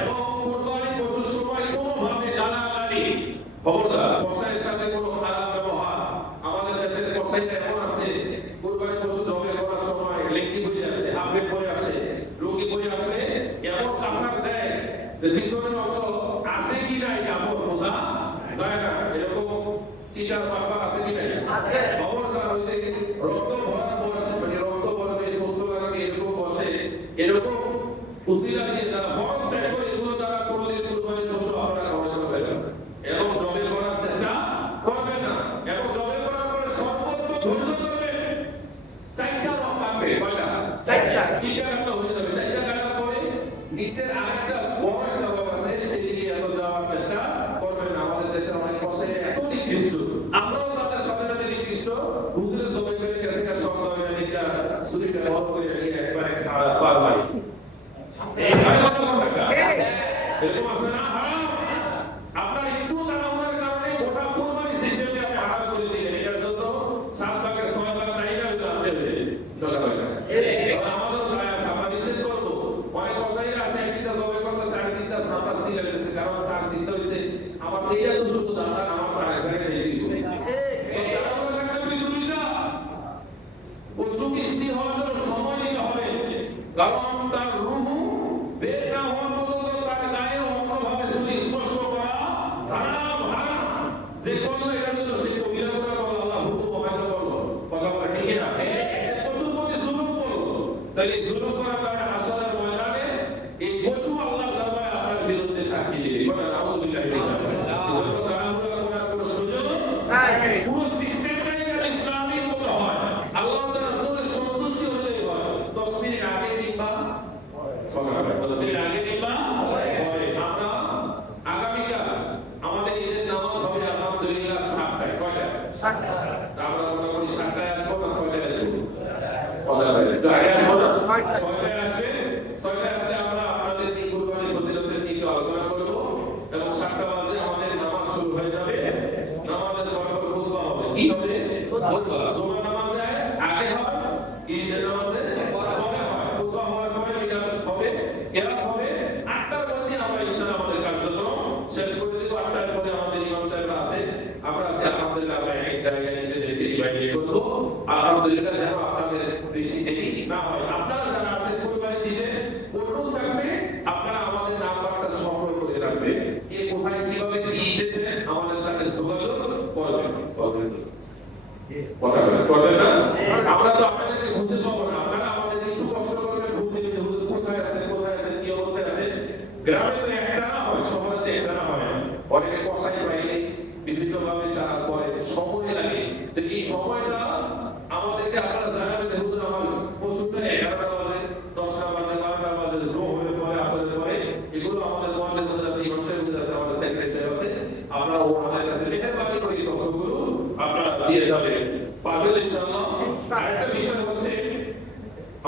এবং কুরবানি পশুর সময় কোনোভাবে দালালি, খবরদার কসাইয়ের সাথে কোনো খারাপ ব্যবহার। আমাদের দেশের কসাইরা এমন আছে, কুরবানি পশু জবে করার সময় লেঙ্গি হয়ে আসে, আপেল হয়ে আসে, রোগী হয়ে আসে, এমন কাফার দেয় যে পিছনের অংশ আছে কি নাই কাপড় বোঝা যায় না, এরকম চিটার বারবার আছে কি নাই আছে। খবরদার ওই যে রক্ত ভরার বয়স, মানে রক্ত ভরবে মুসলমানকে এরকম বসে, এরকম উসিলা দিয়ে যারা ফরজ ত্যাগ করে, এগুলো তারা কোনোদিন কুরবানির পশু আপনারা খাওয়াতে পারবেন না এবং জবে করার চেষ্টা করবেন না। এবং জবে করার পরে সর্বোচ্চ ধৈর্য ধরবেন, 4টা রং কাটবে, কয়টা 4টা, 3টা কাটা হয়ে যাবে, 4টা কাটার পরে নিচের আরেকটা বড় একটা রং আছে, সেদিকে এত যাওয়ার চেষ্টা করবেন না। আমাদের দেশে অনেক কষ্ট এত নিকৃষ্ট, আমরাও তাদের সাথে সাথে নিকৃষ্ট। হুজুরে জবে করে গেছে কার সন্দেহ হয় না, এটা ছুরিটা বড় করে নিয়ে একবারে সারা পারলাই এই এরকম আছে না হারাম। আপনার একটু তাড়াহুড়োর কারণে গোটা কুরবানি সিস্টেমকে আপনি হারাম করে দিলেন। এটার জন্য 7 ভাগের 6 ভাগ নাই না, এটা আপনি চলে হয় না। আমাদের রায় আছে, আমরা নিষেধ করবো। অনেক কসাইরা আছে, একদিনটা জবে করতেছে, আরেকদিনটা সাঁতা সিলে গেছে, কারণ তার চিন্তা হয়েছে আমার এইটা তো শুধু দাঁড়া, আমার প্রায় জায়গায় দিয়ে দিব। তাড়াহুড়ো লাগলে তুই দূরে যা, পশুকে স্থির হওয়ার জন্য সময় নিতে হবে, কারণ তার রূহ বের না হওয়া পর্যন্ত তার গায়ে অন্যভাবে ছুরি স্পর্শ করা হারাম, হারাম। যে করলো এটার জন্য সে কবিরা করে বলল, আল্লাহ হুকুম অমান্য করলো, কথা বলে ঠিক না? সে পশুর প্রতি জুলুম করলো, তাহলে জুলুম করার কারণে হাসরের ময়দানে এই পশু আল্লাহর দরবারে আপনার বিরুদ্ধে সাক্ষী দিবে। বলেন আউযুবিল্লাহি মিনাশ শাইতানির রাজিম। তাড়াহুড়ো করার কোনো সুযোগ নাই, পুরো সিস্টেমটাই ইসলামী হতে হয়। আল্লাহ তাআলা রাসূলের সন্তুষ্টি হলেই হয়। 10 মিনিট আগে কিংবা 10 মিনিট আগে কিংবা পরে। আমরা আগামীকাল আমাদের ঈদের নামাজ হবে আলহামদুলিল্লাহ 7টায়, কয়টা 7টা। আমরা মোটামুটি 7টায় আসবো না 6টায় আসবো, কথা বলে তো আগে আসবো না 6টায় আসবে। 6টায় আসলে আমরা আপনাদের এই কুরবানি ফজিলতের নিয়ে একটু আলোচনা করব এবং 7টা বাজে আমাদের নামাজ শুরু হয়ে যাবে। নামাজের পর খুতবা হবে, কি হবে খুতবা। জুমার নামাজে আগে হয়, ঈদের নামাজে পরে হয়। খুতবা হওয়ার পরে মিলাদ হবে, কেরাত হবে। 8টার মধ্যে আমরা ইনশাআল্লাহ আমাদের কার্যক্রম শেষ করে দেব। 8টার পরে আমাদের ইমাম সাহেব আছে, আমরা আছি আলহামদুলিল্লাহ। আমরা এক জায়গায় নিজেদেরকে ডিভাইড করব আলহামদুলিল্লাহ, যেন আপনাদের বেশি দেরি না হয়। আপনারা যারা আছেন কুরবানি দিতে অনুরোধ থাকবে, আপনারা আমাদের নাম্বারটা সংগ্রহ করে রাখবেন। কে কোথায় কিভাবে দিতেছেন আমাদের সাথে যোগাযোগ করবেন, কথা বলেন, করবেন না? আমরা ভাবে তারা করে, সময় লাগে। তো এই সময়টা আমাদেরকে আপনারা জানাবেন যে হুজুর আমার পশুটা 11টা বাজে, 10টা বাজে, 12টা বাজে, জোহরের পরে, আসরের পরে, এগুলো আমাদের মঞ্চের মধ্যে আছে, ইমাম সাহেব আছে, আমাদের সেক্রেটারি সাহেব আছে, আপনারা ওনাদের কাছে মেহেরবানি করে এই তথ্যগুলো আপনারা দিয়ে যাবেন, পাবেন ইনশাআল্লাহ। আরেকটা বিষয় হচ্ছে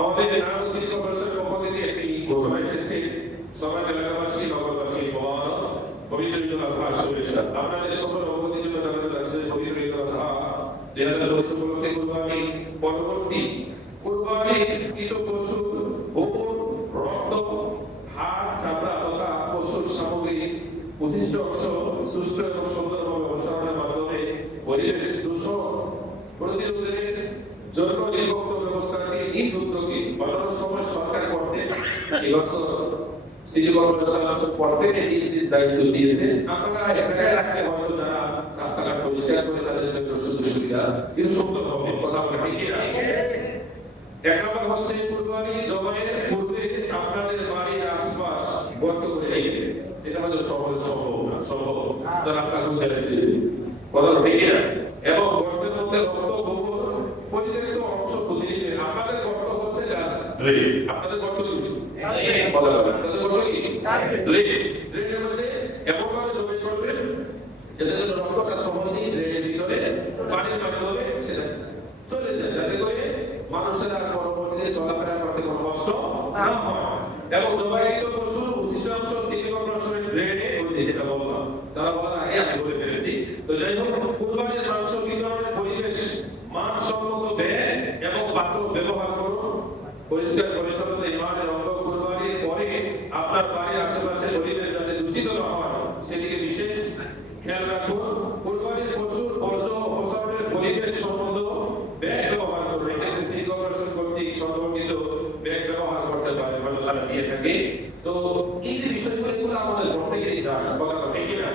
আমাদের নারায়ণ সিটি কর্পোরেশনের পক্ষ থেকে একটি ঘোষণা এসেছে, সবাই এলাকাবাসী, নগরবাসী পবিত্র ঈদুল আজহার শুভেচ্ছা। আপনাদের সকল অবগতির জন্য জানাতে চাচ্ছি পবিত্র ঈদুল আজহা 2025 উপলক্ষে কুরবানি পরবর্তী কুরবানিকৃত পশুর গোবর, রক্ত, হাড়, চামড়া তথা পশুর সামগ্রী উৎকৃষ্ট অংশ সুষ্ঠু এবং সুন্দরভাবে অপসারণের মাধ্যমে পরিবেশ দূষণ প্রতিরোধের জন্য নির্ভক্ত ব্যবস্থাকে এই উদ্যোগে বানানোর সময় সরকার করতে এবছর সিটি কর্পোরেশন প্রত্যেকে নিজ নিজ দায়িত্ব দিয়েছে। আপনারা এক জায়গায় রাখলে হয়তো যারা রাস্তাঘাট পরিষ্কার করে তাদের জন্য সুযোগ সুবিধা কিন্তু সুন্দর হবে, কথা বলে ঠিক না? এক নম্বর হচ্ছে কুরবানি জবাইয়ের পূর্বে আপনাদের বাড়ির আশপাশ গর্ত করে রাখবেন, যেটা হয়তো সহজে সম্ভব না, সম্ভব তো রাস্তা খুঁজে দিতে, কথা ঠিক না? এবং গর্তের মধ্যে রক্ত, গোবর, পরিত্যক্ত অংশ খুঁজে নেবেন। আপনাদের গর্ত হচ্ছে গাছ, আপনাদের গর্ত শুধু কথা বলে, আপনাদের গর্ত কি ড্রেনের মধ্যে এমন ভাবে জবাই করবেন যাতে রক্তটা সহজেই ড্রেনের ভিতরে পানির মাধ্যমে সেটা চলে যায়, যাতে করে মানুষের আর পরবর্তীতে চলাফেরা করতে কোনো কষ্ট না হয়। এবং জবাইকৃত পশুর উৎকৃষ্ট অংশ সিটি কর্পোরেশনের ড্রেনে ওই যেটা বললাম, তারা বলার আগে আমি বলে ফেলেছি। তো যাই হোক, কুরবানির মাংস বিতরণের পরিবেশ মানসম্মত ব্যাগ এবং পাত্র ব্যবহার করুন। পরিষ্কার পরিচ্ছন্নতা ইমানের অঙ্গ। কুরবানির পরে আপনার বাড়ির আশেপাশে পরিবেশ যাতে দূষিত না হয় সেদিকে বিশেষ খেয়াল রাখুন। কুরবানির পশুর বর্জ্য অপসারণের পরিবেশ সম্বন্ধ ব্যাগ ব্যবহার করুন। এক্ষেত্রে সিটি কর্পোরেশন কর্তৃক সংরক্ষিত ব্যাগ ব্যবহার করতে পারে, ভালো তারা দিয়ে থাকে। তো এই যে বিষয়গুলো আমাদের প্রত্যেকেরই জানা, কথা ঠিক না?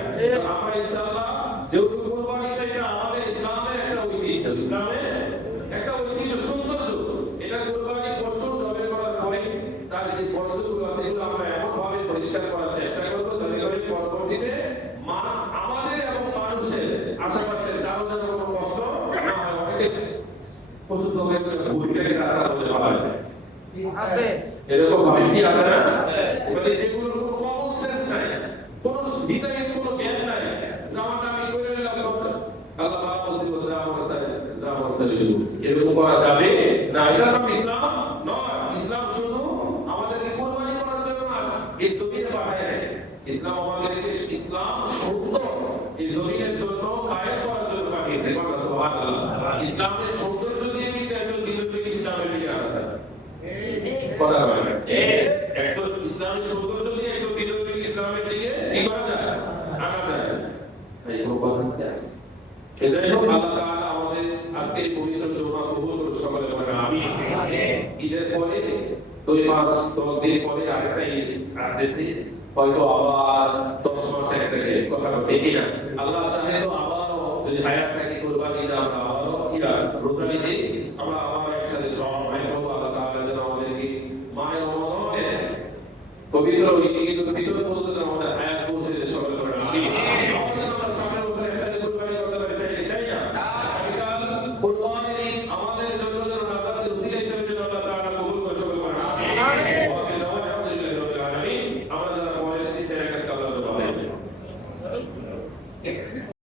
আমরা ইনশাআল্লাহ যেহেতু কুরবানিটা এটা আমাদের ইসলামের একটা ঐতিহ্য, ইসলামের একটা ঐতিহ্য, সৌন্দর্য। এটা কুরবানি পশু জবাই করার পরে তার যে বর্জ্যগুলো আছে এগুলো আমরা এমন ভাবে পরিষ্কার করার চেষ্টা করব যাতে করে পরবর্তীতে আমাদের এবং মানুষের আশেপাশের কারো যেন কোনো কষ্ট না হয়। অনেকে পশু জবাই করে ঘুরিটাকে রাস্তা বলে পালায় আছে, এরকম বেশি আছে না? মানে যেগুলো কোনো কমন সেন্স নাই, কোনো ভিতরে কোনো জ্ঞান নাই, নামানামি করে নিলাম আল্লাহ পাক মুসিবত যা মরসালে এরকম করা যাবে না। এটা নাম ইসলাম নয়। ইসলাম শুধু আমাদেরকে কুরবানি করার জন্য আসে, এই জমিনে পাঠায় নাই। ইসলাম আমাদেরকে ইসলাম সুন্দর এই জমিনের জন্য কায়েম করার জন্য পাঠিয়েছে, কথা সুবহানাল্লাহ। ইসলামের সৌন্দর্য দিয়ে কিন্তু একজন বিজয়ী ইসলামের দিকে আনা যায়, কথা বলে না? একজন ইসলামের সৌন্দর্য দিয়ে একজন বিজয়ী ইসলামের দিকে কি করা যায়, আনা যায়। এই কথা আছে। এজন্য আল্লাহ তাআলা আমাদের আজকের পবিত্র জুমা কবুল করুন, সকলে বলেন আমিন। ঈদের পরে 2 মাস 10 দিন পরে আরেকটা ঈদ আসতেছে, হয়তো আবার 10 মাস একটা ঈদ, কথা ঠিক না? আল্লাহ চাহে তো আবারও যদি হায়াত থাকে কুরবানি ঈদ আমরা আবারও রোজা ঈদে আমরা আবার